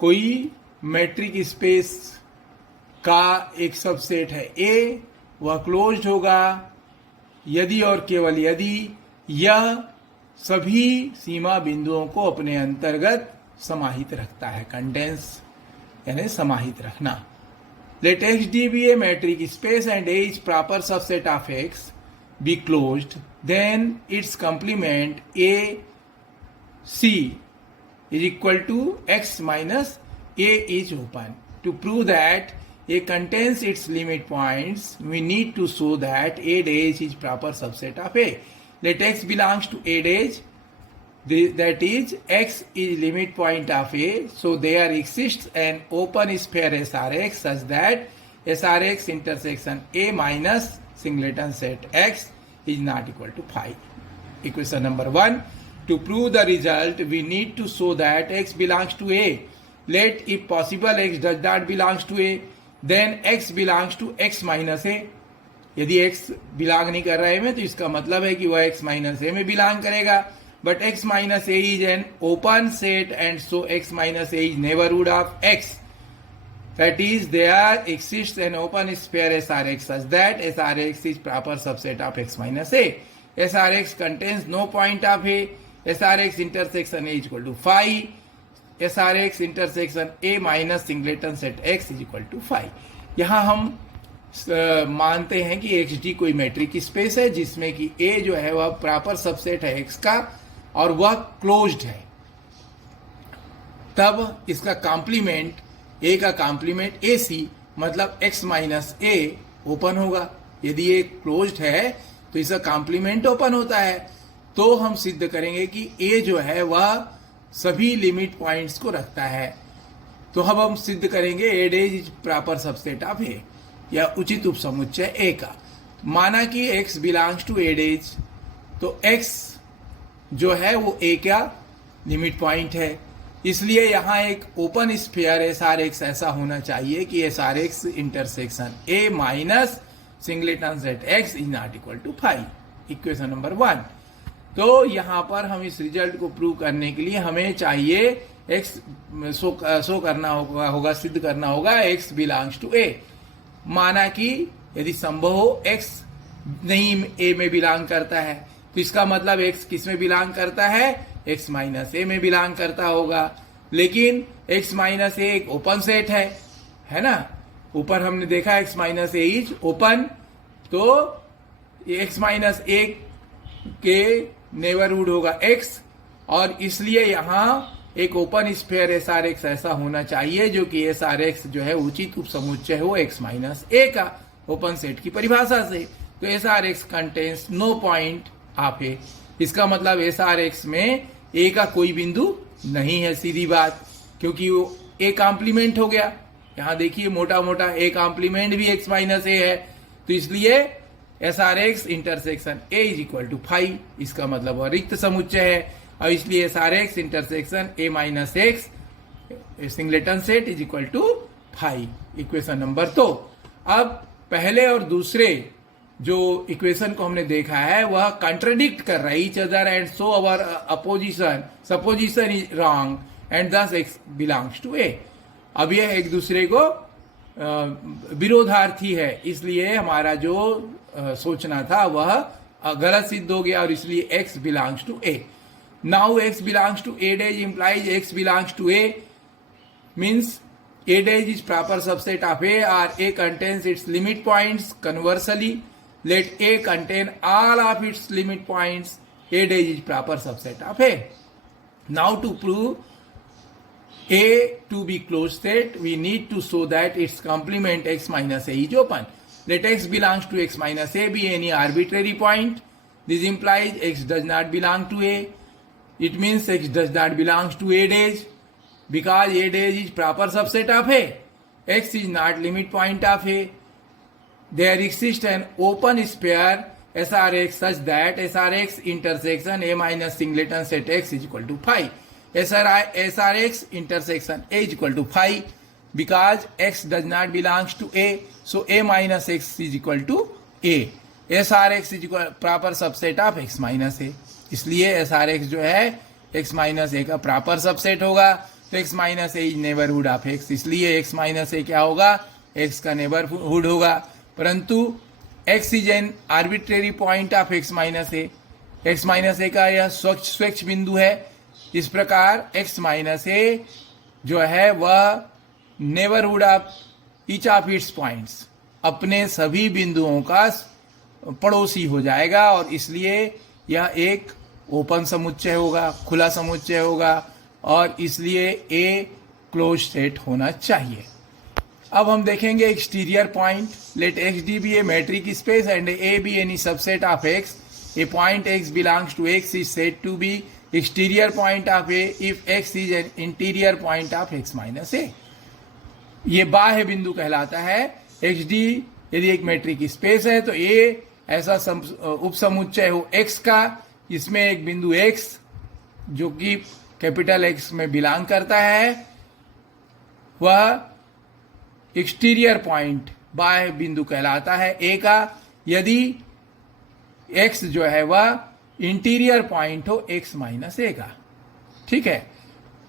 कोई मेट्रिक स्पेस का एक सबसेट है A, वह क्लोज्ड होगा यदि और केवल यदि यह सभी सीमा बिंदुओं को अपने अंतर्गत समाहित रखता है। कंटेंस यानी समाहित रखना। Let XD be a metric space and A is proper subset of X be closed, then its complement A C is equal to X minus A is open. To prove that A contains its limit points, we need to show that A dash is proper subset of A. Let X belongs to A dash, that is X is limit point of A, so there exists an open sphere SRX such that SRX intersection A minus singleton set X is not equal to phi. Equation number 1. To prove the result, we need to show that X belongs to A. Let if possible X does not belongs to A, then X belongs to X minus A. यदि X belong नहीं कर रहा है में, तो इसका मतलब है कि वह X माइनस ए में बिलोंग करेगा। But X minus A is an open set, and so X minus A is neighborhood of X. That is, there exists an open sphere SRX such that SRX is proper subset of X minus A. SRX contains no point of A. SRX intersection A is equal to phi. SRX intersection A minus singleton set X is equal to phi. यहाँ हम मानते हैं कि XD कोई metric space है जिसमें कि A जो है वह प्रॉपर सबसेट है X का और वह क्लोज्ड है। तब इसका कॉम्प्लीमेंट A का कॉम्प्लीमेंट AC मतलब X माइनस A ओपन होगा। यदि ये क्लोज्ड है तो इसका कॉम्प्लीमेंट ओपन होता है। तो हम सिद्ध करेंगे कि A जो है वह सभी लिमिट पॉइंट्स को रखता है। तो अब हम सिद्ध करेंगे A dash is proper subset of A, या उचित उपसमुच्चय A का। माना कि X belongs to A dash, तो X जो है वो A का लिमिट पॉइंट है। इसलिए यहाँ एक ओपन स्फीयर SRX ऐसा होना चाहिए कि SRX intersection A minus singleton set X is not equal to phi. Equation number 1। तो यहाँ पर हम इस रिजल्ट को प्रूव करने के लिए हमें चाहिए X शो करना होगा, सिद्ध करना होगा X बिलोंग्स टू A। माना कि यदि संभव हो X नहीं A में बिलोंग करता है, तो इसका मतलब X किस में बिलोंग करता है? X माइनस A में बिलोंग करता होगा। लेकिन X माइनस A एक ओपन सेट है ना। ऊपर हमने देखा X minus A is open, तो X माइनस A के नेबरहुड होगा X, और इसलिए यहाँ एक ओपन स्फीयर SRX ऐसा होना चाहिए जो कि SRX जो है उचित उपसमुच्चय हो X माइनस A का ओपन सेट की परिभाषा से। तो SRX contains no point of A। इसका मतलब SRX में A का कोई बिंदु नहीं है, सीधी बात, क्योंकि वो A कॉम्प्लीमेंट हो गया। यहाँ देखिए मोटा मोटा A कॉम्प्लीमेंट भी X माइनस A है, तो इसलिए SRX intersection A is equal to phi. इसका मतलब वह रिक्त समुच्चय है, और इसलिए SRX intersection A minus X singleton set is equal to phi. Equation number 2। अब पहले और दूसरे जो इक्वेशन को हमने देखा है वह कंट्राडिक्ट कर रहा है each other, and so our opposition supposition is wrong and दस X बिलोंग्स टू A। अब यह एक दूसरे को विरोधार्थी है, इसलिए हमारा जो सोचना था वह गलत सिद्ध हो गया, और इसलिए X belongs to A। Now X belongs to A dash implies X belongs to A means A dash is proper subset of A, or A contains its limit points. Conversely, let A contain all of its limit points. A dash is proper subset of A. Now to prove A to be closed set, we need to show that its complement x minus a is open. Let x belongs to x minus a be any arbitrary point. This implies x does not belong to a. It means x does not belong to a dash because a dash is proper subset of a. X is not limit point of a. There exists an open sphere SRX such that SRX intersection a minus singleton set x is equal to phi. SRX intersection a is equal to phi because x does not belongs to a, so a minus x is equal to a. SRX is equal proper subset of x minus a, इसलिए SRX जो है x minus a का proper subset होगा, तो x minus a is neighbourhood of x, इसलिए x minus a क्या होगा, x का नेबरहुड होगा. परंतु x is an arbitrary point of x minus a. x minus a का यह स्वच्छ बिंदु है. इस प्रकार x minus a जो है वह neighbourhood of each of its points, अपने सभी बिंदुओं का पड़ोसी हो जाएगा और इसलिए यह एक ओपन समुच्चय होगा, खुला समुच्चय होगा और इसलिए a क्लोज सेट होना चाहिए. अब हम देखेंगे exterior point. Let x D be a metric space and A be any subset of X. A point X belongs to X is said to be exterior point of A if x is an interior point of X minus A. ये बाह्य बिंदु कहलाता है. X D यदि एक metric space है तो ए ऐसा उपसमुच्चय हो x का, इसमें एक बिंदु x जो कि कैपिटल X में बिलोंग करता है वह एक्सटीरियर पॉइंट बाह्य बिंदु कहलाता है a का, यदि x जो है वह इंटीरियर पॉइंट हो x माइनस a का. ठीक है.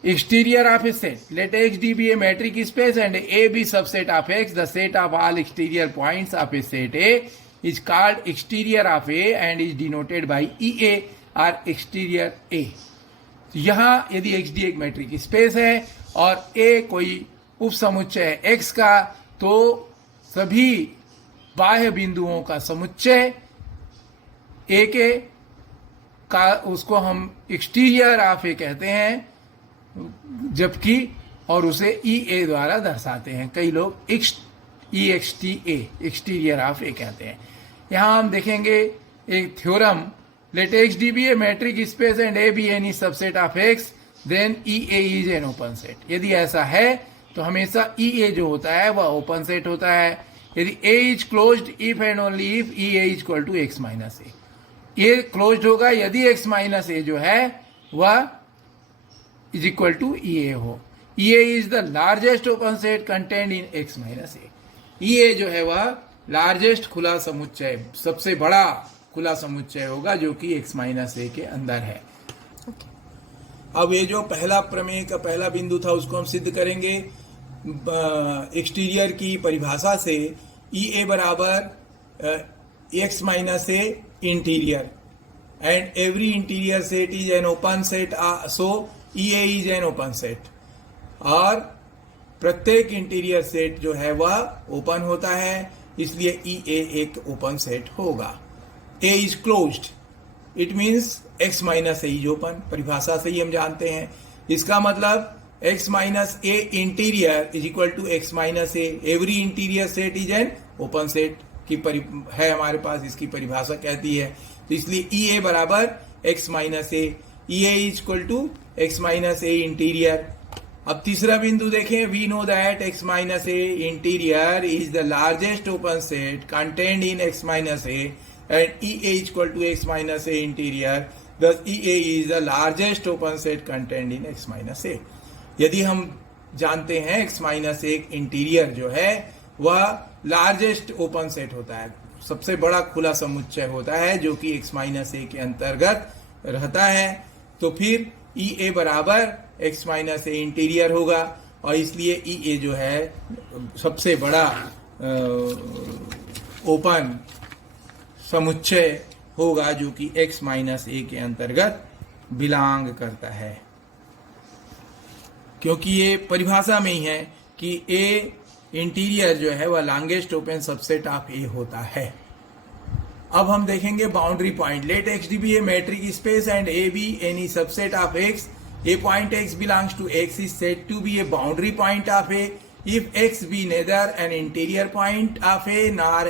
Exterior of a set. Let x D be a metric space and A be subset of x. The set of all exterior points of a set a is called exterior of A and is denoted by EA or exterior A. यहाँ यदि XD एक metric space है और A कोई उपसमुच्चय है X का, तो सभी बाह्य बिंदुओं का समुच्चय A के का उसको हम एक्सटीरियर ऑफ A कहते हैं, जबकि और उसे EA द्वारा दर्शाते हैं. कई लोग EXTA एक्सटीरियर ऑफ ए कहते हैं. यहां हम देखेंगे एक theorem. Let x D be a metric space and A be any subset of x then EA is an open set. यदि ऐसा है तो हमेशा EA जो होता है वह ओपन सेट होता है. यदि A is closed if and only if EA is equal to X minus A. ये क्लोज्ड होगा यदि x माइनस ए जो है वह इज इक्वल टू EA हो. EA is the largest open set content in x minus A. EA जो है वह लार्जेस्ट खुला समुच्चय, सबसे बड़ा खुला समुच्चय होगा जो कि x माइनस ए के अंदर है. अब ये जो पहला प्रमेय का पहला बिंदु था उसको हम सिद्ध करेंगे एक्सटीरियर की परिभाषा से. EA बराबर x minus A interior and every interior set is an open set, so EA is an open set. और प्रत्येक इंटीरियर सेट जो है वह ओपन होता है, इसलिए EA एक ओपन सेट होगा. A is closed, it means x minus A is open. परिभाषा से ही हम जानते हैं. इसका मतलब x minus A interior is equal to x minus a. Every interior set is an open set की है हमारे पास, इसकी परिभाषा कहती है. तो इसलिए EA बराबर x minus A. EA is equal to x minus A interior. अब तीसरा बिंदु देखें. We know that x minus A interior is the largest open set contained in x minus A and EA is equal to x minus A interior. thus EA is the largest open set contained in x minus A. यदि हम जानते हैं x minus ए interior जो है वह largest open set होता है, सबसे बड़ा खुला समुच्चय होता है जो कि x माइनस ए के अंतर्गत रहता है, तो फिर EA बराबर x माइनस ए इंटीरियर होगा और इसलिए EA जो है सबसे बड़ा ओपन समुच्चय होगा जो कि x माइनस ए के अंतर्गत बिलोंग करता है. क्योंकि ये परिभाषा में ही है कि A इंटीरियर जो है वह longest open subset of A होता है. अब हम देखेंगे boundary point. Let x D be a metric space and A be any subset of x A point x belongs to x is said to be a boundary point of A if x be neither an interior point of A nor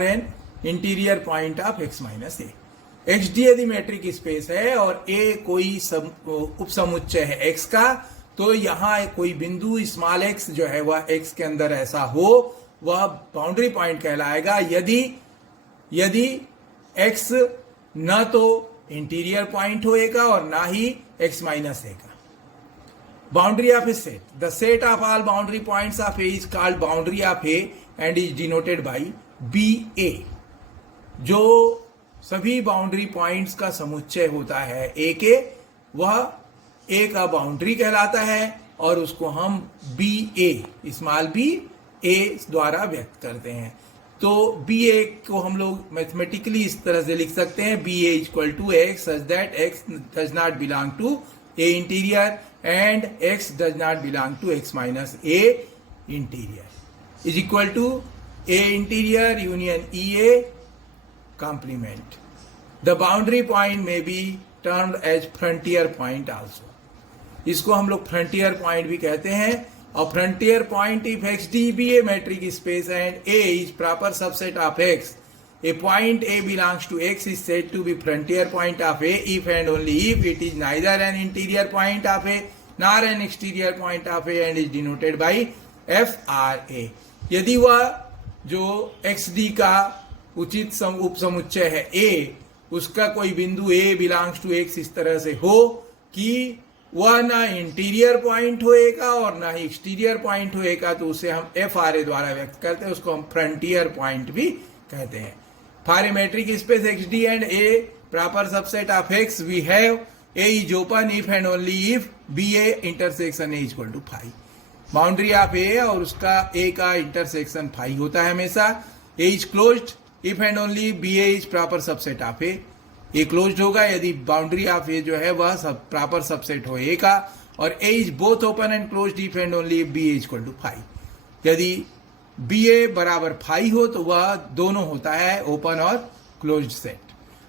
an interior point of x minus A. XD यदि matric space है और A कोई उपसमुच्चय है x का, तो यहाँ कोई बिंदु स्मॉल x जो है वह x के अंदर ऐसा हो, वह बाउंड्री पॉइंट कहलाएगा यदि x न तो इंटीरियर पॉइंट होएगा और ना ही x माइनस ए का. Boundary of a set, the set of all boundary points of a is called boundary of a and is denoted by BA. जो सभी बाउंड्री पॉइंट्स का समुच्चय होता है ए के, वह ए का बाउंड्री कहलाता है और उसको हम BA स्मॉल b a द्वारा व्यक्त करते हैं. तो BA को हम लोग मैथमेटिकली इस तरह से लिख सकते हैं, BA equal to x such that x does not belong to A interior and x does not belong to x minus A interior is equal to A interior union EA complement. The boundary point may be termed as frontier point also. इसको हम लोग frontier point भी कहते हैं. और frontier point if XD be a metric space and A is proper subset of X, a point A belongs to X is said to be frontier point of A if and only if it is neither an interior point of A nor an exterior point of A and is denoted by FRA. यदि वह जो XD का उचित उपसमुच्चय है A, उसका कोई बिंदु A बिलोंग्स टू X इस तरह से हो कि वह ना इंटीरियर पॉइंट होएगा और ना ही एक्सटीरियर पॉइंट होएगा, तो उसे हम FRA द्वारा व्यक्त करते हैं. उसको हम फ्रंटियर पॉइंट भी कहते हैं. For a metric space XD and A proper subset of X we have A is open if and only if BA intersection A equal to phi. Boundary of A और उसका A का intersection phi होता है हमेशा. A is closed if and only BA is proper subset of A. A closed होगा यदि boundary of A जो है वह सब प्रॉपर सबसेट हो A का, और A is both open and closed if and only BA is equal to phi. यदि BA बराबर फाई हो तो वह दोनों होता है ओपन और क्लोज्ड सेट.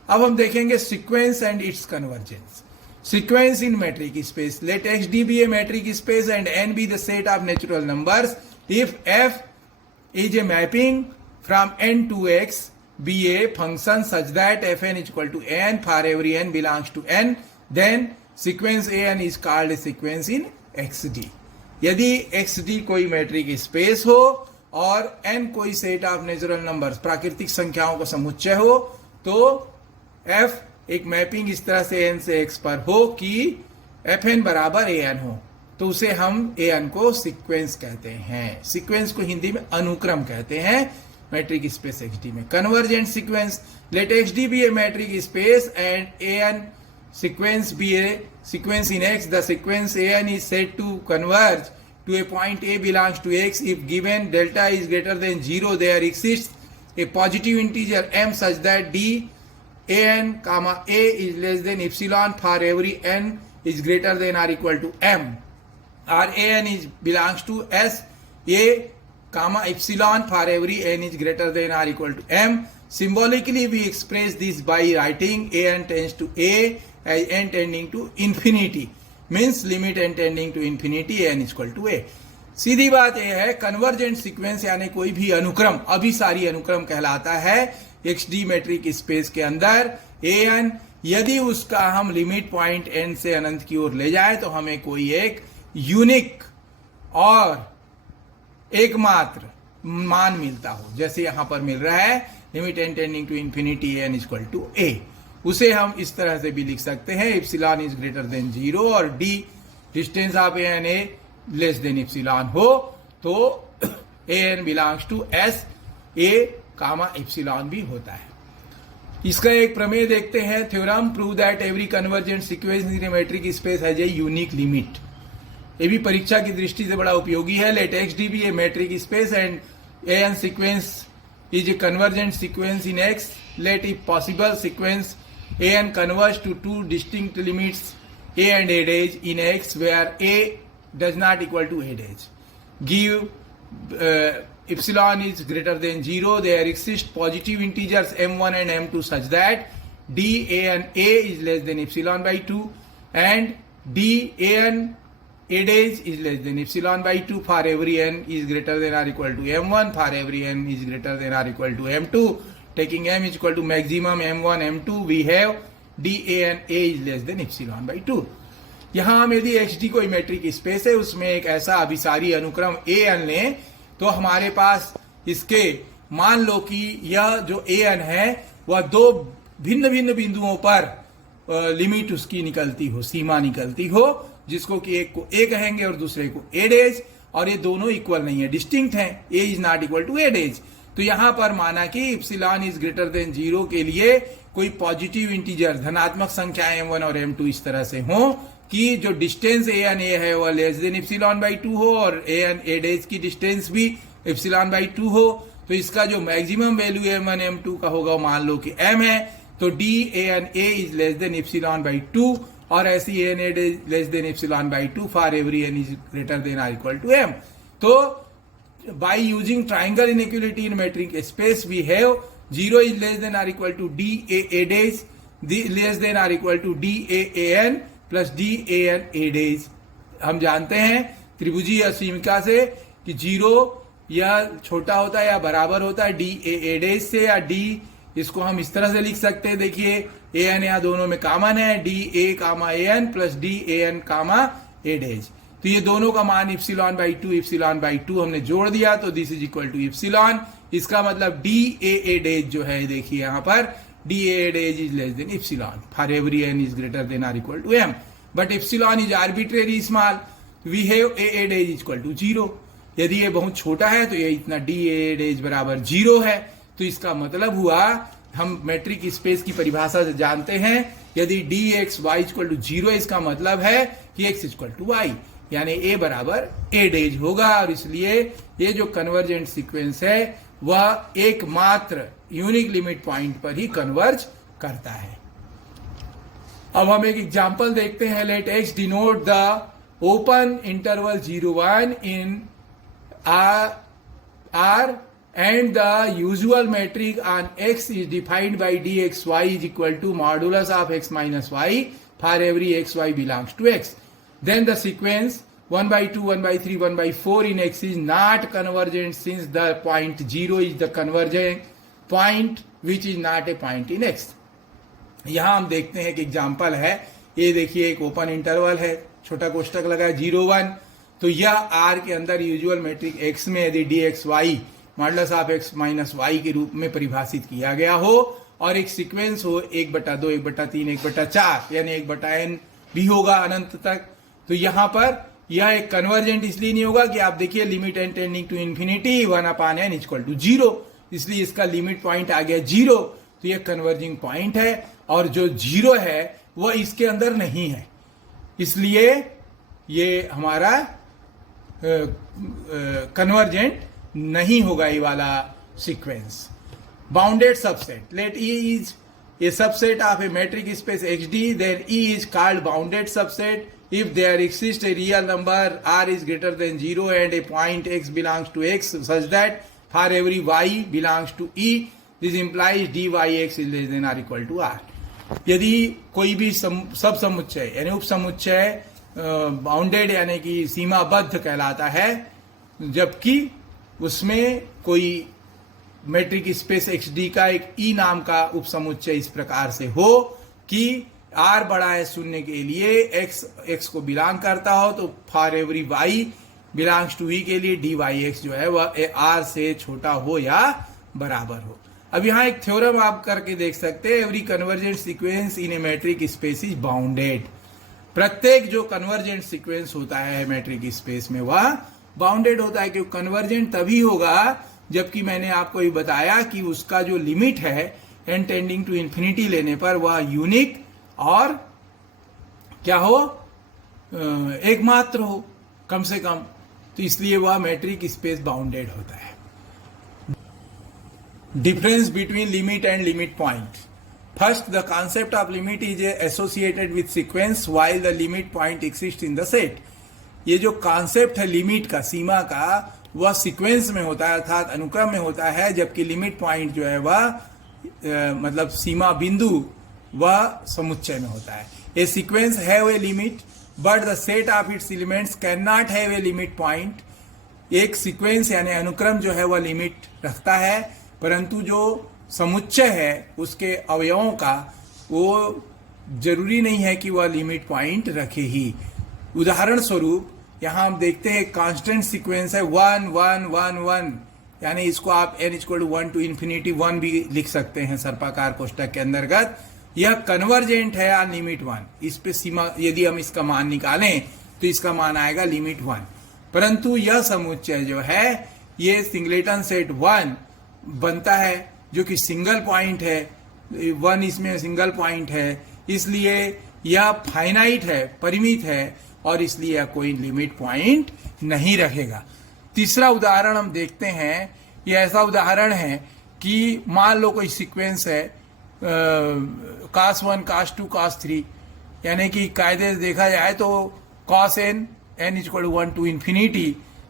अब हम देखेंगे sequence and it's convergence. Sequence in metric space. Let XD be a metric space and N be the set of natural numbers. If F is a mapping from N to X, be a function such that Fn is equal to N for every N belongs to N, then sequence An is called a sequence in XD. यदि XD कोई metric space हो और N कोई set of natural numbers प्राकृतिक संख्याओं का समुच्चय हो, तो F एक मैपिंग इस तरह से N से X पर हो कि Fn बराबर An हो, तो उसे हम An को सीक्वेंस कहते हैं. सीक्वेंस को हिंदी में अनुक्रम कहते हैं मैट्रिक स्पेस XD में. Convergent sequence. Let XD be a metric space and An sequence be a sequence in X. The sequence An is said to converge to a point A belongs to X if given delta is greater than 0, there exists a positive integer m such that D An comma A is less than epsilon for every n is greater than or equal to m, or An is belongs to S A comma epsilon for every n is greater than or equal to m. Symbolically we express this by writing An tends to A as n tending to infinity, means limit n tending to infinity An is equal to A. सीधी बात यह है, convergent sequence यानी कोई भी अनुक्रम अभिसारी अनुक्रम कहलाता है XD मैट्रिक स्पेस के अंदर. An यदि उसका हम लिमिट पॉइंट n से अनंत की ओर ले जाए तो हमें कोई एक यूनिक और एकमात्र मान मिलता हो, जैसे यहां पर मिल रहा है limit n tending to infinity An equal to A. उसे हम इस तरह से भी लिख सकते हैं, एप्सिलॉन इज ग्रेटर देन 0 और D distance of An A less than epsilon हो, तो An belongs to S A comma epsilon भी होता है. इसका एक प्रमेय देखते हैं. Theorem prove that every convergent sequence in a metric space has a unique limit. ये भी परीक्षा की दृष्टि से बड़ा उपयोगी है. Let XD be a metric space and An sequence is a convergent sequence in X. Let if possible sequence An converge to two distinct limits A and A dash in X where A does not equal to A dash. Give epsilon is greater than 0, there exist positive integers m1 and m2 such that DAN A is less than epsilon by 2 and DAN A dash is less than epsilon by 2 for every n is greater than or equal to m1, for every n is greater than or equal to m2. Taking m is equal to maximum m1, m2, we have DAN A is less than epsilon by 2. यहाँ हम यदि XD कोई metric space है, उसमें एक ऐसा अभिसारी अनुक्रम AN लें, तो हमारे पास इसके मान लो कि यह जो AN है वह दो भिन्न भिन्न बिंदुओं पर लिमिट उसकी निकलती हो, सीमा निकलती हो, जिसको कि एक को A कहेंगे और दूसरे को A डेज, और ये दोनों इक्वल नहीं है, डिस्टिंक्ट हैं, A is not equal to A dash. तो यहां पर माना कि इप्सिलॉन इज ग्रेटर देन 0 के लिए कोई पॉजिटिव इंटीजर धनात्मक संख्या m1 और m2 इस तरह से हो कि जो डिस्टेंस AN A है वह लेस देन इप्सिलॉन बाई 2 हो और AN A डेज की डिस्टेंस भी इप्सिलॉन बाई 2 हो। तो इसका जो मैक्सिमम वैल्यू m1 m2 का होगा मान लो कि m है, तो DAN A is less than epsilon by 2 और ऐसी AN A less than epsilon by 2 for every n is greater than और इक्वल टू m। तो by using triangle inequality in metric space we have 0 is less than or equal to DAA dash, less than or equal to DAAN plus DAN A dash। हम जानते हैं त्रिभुजीय असीमिका से कि 0 या छोटा होता है या बराबर होता है DAA dash से, या D इसको हम इस तरह से लिख सकते हैं, देखिए AN यहाँ दोनों में कॉमन है, DA comma AN plus DAN comma A dash। तो ये दोनों का मान इप्सिलॉन बाई 2 हमने जोड़ दिया, तो this is equal to epsilon. इसका मतलब DAA डेज जो है, देखिए यहां पर DAA dash is less than epsilon for every n is greater than और equal to m, but epsilon is arbitrary small, we have AA dash equal to 0। यदि ये बहुत छोटा है तो ये इतना DAA डेज बराबर 0 है। तो इसका मतलब हुआ, हम मैट्रिक स्पेस की परिभाषा से जानते हैं, यदि dxy इक्वल टू 0 इसका मतलब है कि x इक्वल टू y, यानी A बराबर A डेज होगा, और इसलिए ये जो कन्वर्जेंट सीक्वेंस है वह एकमात्र यूनिक लिमिट पॉइंट पर ही कन्वर्ज करता है। अब हम एक एग्जांपल देखते हैं। Let x denote the open interval 0-1 in R and the usual metric on x is defined by dxy is equal to modulus of x minus y for every xy belongs to x. Then the sequence 1 by 2, 1 by 3, 1 by 4 in x is not convergent since the point 0 is the convergent point which is not a point in x. यहां हम देखते हैं कि example है, ये देखिए एक open interval है, छोटा कोष्टक लगा है 0-1, तो यह R के अंदर यूजुअल मैट्रिक x में यदि dxy modulus of x minus y के रूप में परिभाषित किया गया हो और एक सीक्वेंस हो 1/2, 1/3, 1/4 यानी 1/n भी होगा अनंत तक, तो यहां पर यह एक कन्वर्जेंट इसलिए नहीं होगा कि आप देखिए limit n tending to infinity 1/n equal to 0, इसलिए इसका लिमिट पॉइंट आ गया 0, तो यह कन्वर्जिंग पॉइंट है, और जो 0 है वह इसके अंदर नहीं है, इसलिए ये हमारा कन्वर्जेंट नहीं होगा ये वाला sequence. Bounded subset, let E is a subset of a metric space XD, then E is called bounded subset if there exists a real number R is greater than 0 and a point X belongs to X such that for every Y belongs to E, this implies dyx is less than or equal to R. यदि कोई भी सब समुच्चय यानी उप समुच्चय bounded यानी कि सीमाबद्ध कहलाता है, जबकि उसमें कोई मेट्रिक स्पेस XD का एक E नाम का उप समुच्चय इस प्रकार से हो कि R बड़ा है शून्य के लिए x को बिलोंग करता हो, तो for every y belongs to E के लिए dyx जो है वह R से छोटा हो या बराबर हो। अब यहाँ एक थ्योरम आप करके देख सकते हैं, every convergent sequence in a metric space is bounded. प्रत्येक जो कन्वर्जेंट सीक्वेंस होता है मैट्रिक स्पेस में वह बाउंडेड होता है, क्योंकि कन्वर्जेंट तभी होगा जबकि मैंने आपको ये बताया कि उसका जो लिमिट है n टेंडिंग टू इंफिनिटी लेने पर वह यूनिक और क्या हो, एकमात्र हो कम से कम, तो इसलिए वह मैट्रिक स्पेस बाउंडेड होता है। Difference between limit and limit point. First, the concept of limit is associated with sequence while the limit point exists in the set. ये जो कॉन्सेप्ट है लिमिट का, सीमा का, वह सीक्वेंस में होता है अर्थात अनुक्रम में होता है, जबकि लिमिट पॉइंट जो है वह मतलब सीमा बिंदु वह समुच्चय में होता है। A sequence have a limit but the set of its elements can not have a limit point. एक सीक्वेंस यानी अनुक्रम जो है वह लिमिट रखता है, परंतु जो समुच्चय है उसके अवयवों का वो जरूरी नहीं है कि वह लिमिट पॉइंट रखे ही। उदाहरण स्वरूप यहाँ हम देखते हैं कांस्टेंट सीक्वेंस है 1 1 1 1, यानी इसको आप n equal to 1 to infinity 1 भी लिख सकते हैं सर्पाकार कोष्ठक के अंतर्गत। यह कन्वर्जेंट है या लिमिट 1। इस पे सीमा यदि हम इसका मान निकालें तो इसका मान आएगा लिमिट 1। परंतु यह समुच्चय जो है ये सिंगलेटन सेट 1 बनता है जो कि सिंगल पॉइंट है, 1 इसमें सिंगल पॉइंट है, इसलिए यह फाइनाइट है, परिमित है, और इसलिए यह कोई लिमिट पॉइंट नहीं रखेगा। तीसरा उदाहरण हम देखते हैं। ये ऐसा उदाहरण है कि मान लो कोई सीक्वेंस है cos 1 cos 2 cos 3, यानी कि कायदे से देखा जाए तो cos n equal to 1 to infinity,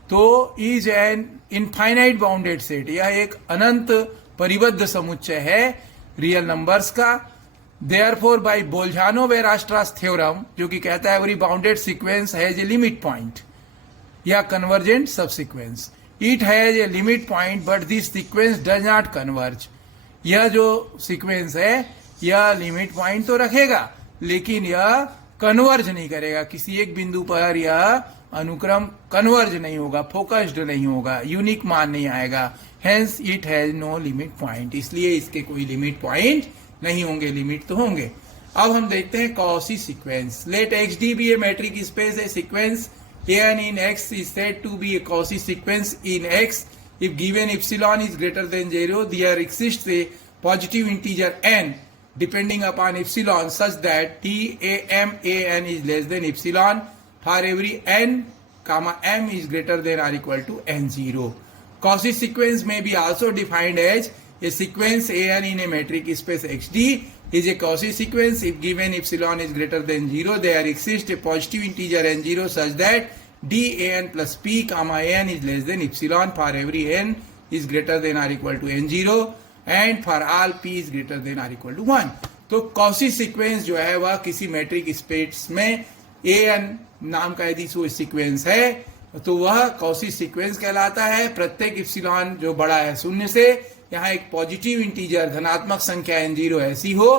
तो is an infinite bounded set. यह एक अनंत परिबद्ध समुच्चय है रियल नंबर्स का। देयरफॉर बाय बोल्जानो-वेरास्ट्रास थ्योरम, जो कि कहता है every bounded sequence has a limit point या convergent subsequence, it has a limit point but this sequence does not converge. यह जो सीक्वेंस है यह लिमिट पॉइंट तो रखेगा लेकिन यह कन्वर्ज नहीं करेगा, किसी एक बिंदु पर यह अनुक्रम कन्वर्ज नहीं होगा, फोकस्ड नहीं होगा, यूनिक मान नहीं आएगा। Hence it has no limit point, इसलिए इसके कोई लिमिट पॉइंट नहीं होंगे, लिमिट तो होंगे। अब हम देखते हैं Cauchy sequence. Let x D be a metric space, a sequence an in x is said to be a Cauchy sequence in x if given epsilon is greater than 0, there exists a positive integer n depending upon epsilon such that tam an is less than epsilon for every n comma m is greater than or equal to n0. Cauchy sequence may be also defined as a sequence an in a metric space xd is a Cauchy sequence if given epsilon is greater than 0, there exists a positive integer n0 such that dan plus p comma an is less than epsilon for every n is greater than or equal to n0 and for all p is greater than or equal to 1. तो Cauchy sequence जो है वह किसी matric space में an नाम का यदि वो सीक्वेंस है तो वह Cauchy सीक्वेंस कहलाता है। प्रत्येक इप्सिलॉन जो बड़ा है 0 से, यहाँ एक पॉजिटिव इंटीजर धनात्मक संख्या n0 ऐसी हो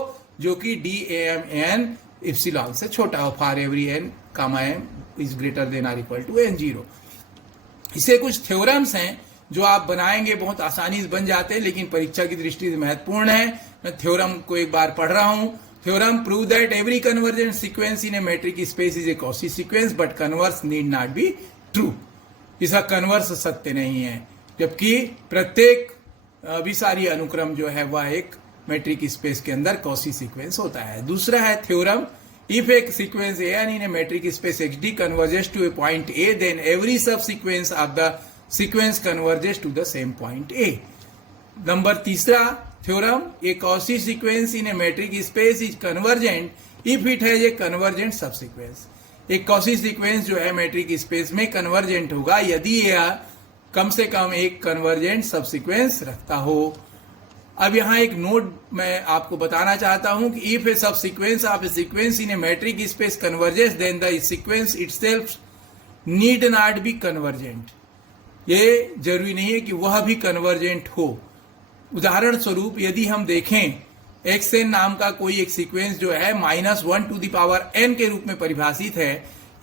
जो कि dan इप्सिलॉन से छोटा हो, for every n comma m is greater than और इक्वल टू n0। इसे कुछ थ्योरम्स हैं जो आप बनाएंगे, बहुत आसानी से बन जाते हैं, लेकिन परीक्षा की दृष्टि से महत्वपूर्ण है। मैं थ्योरम को एक बार पढ़ रहा हूं। Theorem prove that every convergent sequence in a metric space is a Cauchy sequence but converse need not be true. इसका कन्वर्स सत्य नहीं है, जबकि प्रत्येक अभिसारी अनुक्रम जो है वह एक मैट्रिक स्पेस के अंदर Cauchy सीक्वेंस होता है। दूसरा है थ्योरम, इफ एक sequence an in a metric space xd converges to a point a, then every subsequence of the sequence converges to the same point a। Number तीसरा theorem, a Cauchy sequence in a metric space is convergent if it has a convergent subsequence. एक Cauchy sequence जो है matric space में convergent होगा यदि यह कम से कम एक कन्वर्जेंट सब सीक्वेंस रखता हो। अब यहाँ एक नोट मैं आपको बताना चाहता हूं कि if a subsequence of a sequence in a metric space converges then the sequence itself need not be convergent. ये जरूरी नहीं है कि वह भी कन्वर्जेंट हो। उदाहरण स्वरूप यदि हम देखें xn नाम का कोई एक सीक्वेंस जो है -1 to the power n के रूप में परिभाषित है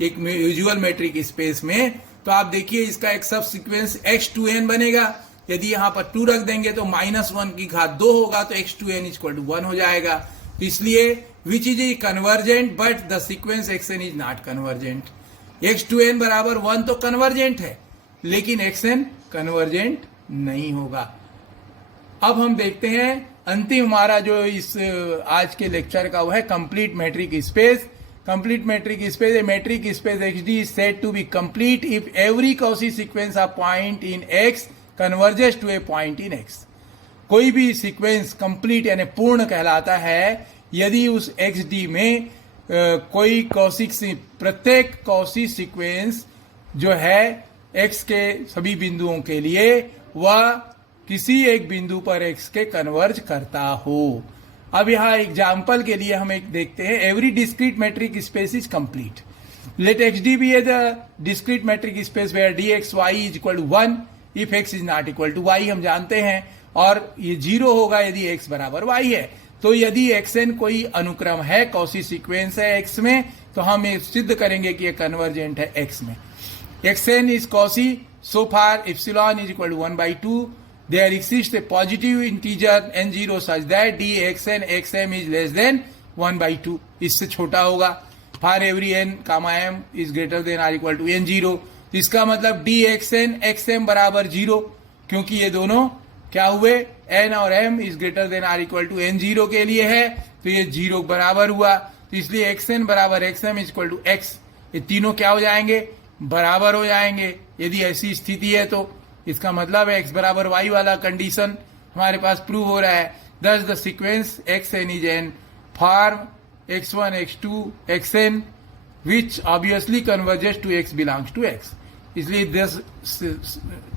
एक यूजुअल मैट्रिक स्पेस में, तो आप देखिए इसका एक सब सीक्वेंस x2n बनेगा। यदि यहाँ पर 2 रख देंगे तो -1 की घात 2 होगा तो x2n इक्वल टू 1 हो जाएगा। तो इसलिए which is convergent but the sequence xn is not convergent. x2n बराबर 1 तो कन्वर्जेंट है लेकिन xn कन्वर्जेंट नहीं होगा। अब हम देखते हैं अंतिम हमारा जो इस आज के लेक्चर का वो है complete metric space. Complete metric space, A metric space xd is said to be complete if every Cauchy sequence of point in x converges to a point in x। कोई भी सीक्वेंस कंप्लीट यानी पूर्ण कहलाता है यदि उस xd में कोई प्रत्येक Cauchy सीक्वेंस जो है x के सभी बिंदुओं के लिए वह किसी एक बिंदु पर x के कन्वर्ज करता हो। अब यहाँ एग्जाम्पल के लिए हम एक देखते हैं, every discrete metric space is complete. Let x D be a the discrete metric space where d x y is equal to 1 if x is not equal to y, हम जानते हैं, और ये 0 होगा यदि एक्स बराबर वाई है। तो यदि एक्सएन कोई अनुक्रम है, कॉसी सीक्वेंस है एक्स में, तो हम ये सिद्ध करेंगे कि ये कन्वर्जेंट है एक्स में। Xn is quasi so far epsilon is equal to 1/2. There exists a positive integer n0 such that dxn xm is less than 1/2. इससे छोटा होगा। For every n, m is greater than or equal to n0. इसका मतलब dxn xm बराबर 0, क्योंकि ये दोनों क्या हुए, n और m is greater than or equal to n0 के लिए है, तो ये 0 बराबर हुआ। तो इसलिए xn बराबर xm is equal to x, ये तीनों क्या हो जाएंगे, बराबर हो जाएंगे। यदि ऐसी स्थिति है तो इसका मतलब है x बराबर y वाला कंडीशन हमारे पास प्रूव हो रहा है। Thus the sequence xn is an form x1 x2 xn which obviously converges to x belongs to x। इसलिए this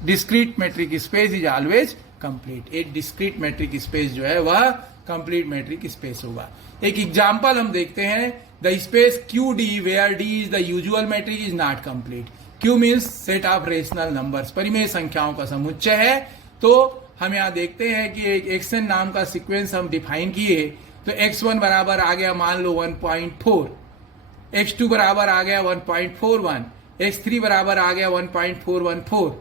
discrete metric space is always complete. एक डिस्क्रीट मैट्रिक स्पेस जो है वह कंप्लीट मैट्रिक स्पेस होगा। एक example हम देखते हैं, the space QD where D is the usual metric is not complete. Q means set of rational numbers, परिमेय संख्याओं का समुच्चय है। तो हम यहाँ देखते हैं कि एक xn नाम का सीक्वेंस हम डिफाइन किए, तो x1 बराबर आ गया मान लो 1.4, x2 बराबर आ गया 1.41, x3 बराबर आ गया 1.414।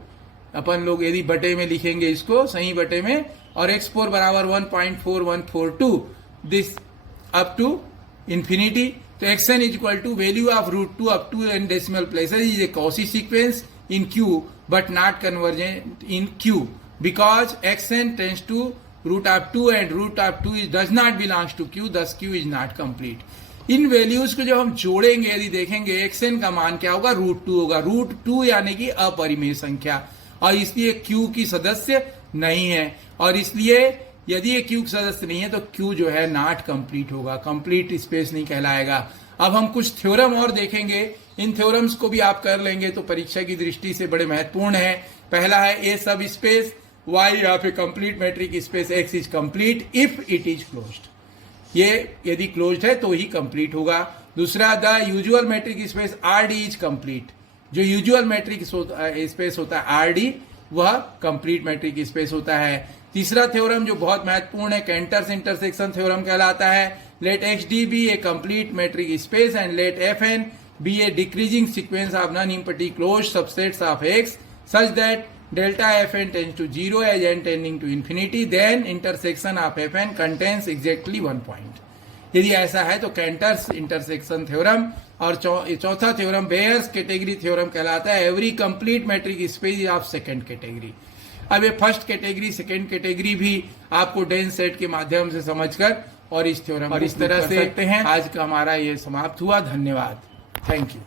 अपन लोग यदि बटे में लिखेंगे इसको सही बटे में, और x4 बराबर 1.4142, दिस अप टू इंफिनिटी। तो xn is equal to value of √2 up to n decimal places is a Cauchy sequence in Q but not convergent in Q because xn tends to √2 and √2 does not belongs to Q, thus Q is not complete. इन values को जब हम जोड़ेंगे, यदि देखेंगे xn का मान क्या होगा, √2 होगा। √2 यानी कि अपरिमेय संख्या, और इसलिए Q की सदस्य नहीं है, और इसलिए यदि ये Q सदस्य नहीं है तो Q जो है नॉट कंप्लीट होगा, कंप्लीट स्पेस नहीं कहलाएगा। अब हम कुछ थ्योरम और देखेंगे, इन थ्योरम्स को भी आप कर लेंगे तो परीक्षा की दृष्टि से बड़े महत्वपूर्ण है। पहला है ए सब space y of A complete metric space x is complete if it is closed. ये यदि क्लोज्ड है तो ही कंप्लीट होगा। दूसरा, the usual metric space RD is complete. जो यूजुअल मैट्रिक स्पेस होता है RD, वह कंप्लीट मैट्रिक स्पेस होता है। तीसरा थ्योरम जो बहुत महत्वपूर्ण है, कैंटर्स इंटरसेक्शन थ्योरम कहलाता है। Let XD be a complete metric space and let FN be a decreasing sequence of non empty close subsets of X such that delta FN tends to 0 as n tending to infinity, then intersection of FN contains exactly 1 point. यदि ऐसा है तो कैंटर्स intersection theorem. और चौथा theorem bears category theorem कहलाता है। Every complete metric space of second category. अब ये फर्स्ट कैटेगरी सेकंड कैटेगरी भी आपको डेंस सेट के माध्यम से समझकर और इस थ्योरम और इस तरह से आज का हमारा ये समाप्त हुआ। धन्यवाद, थैंक यू।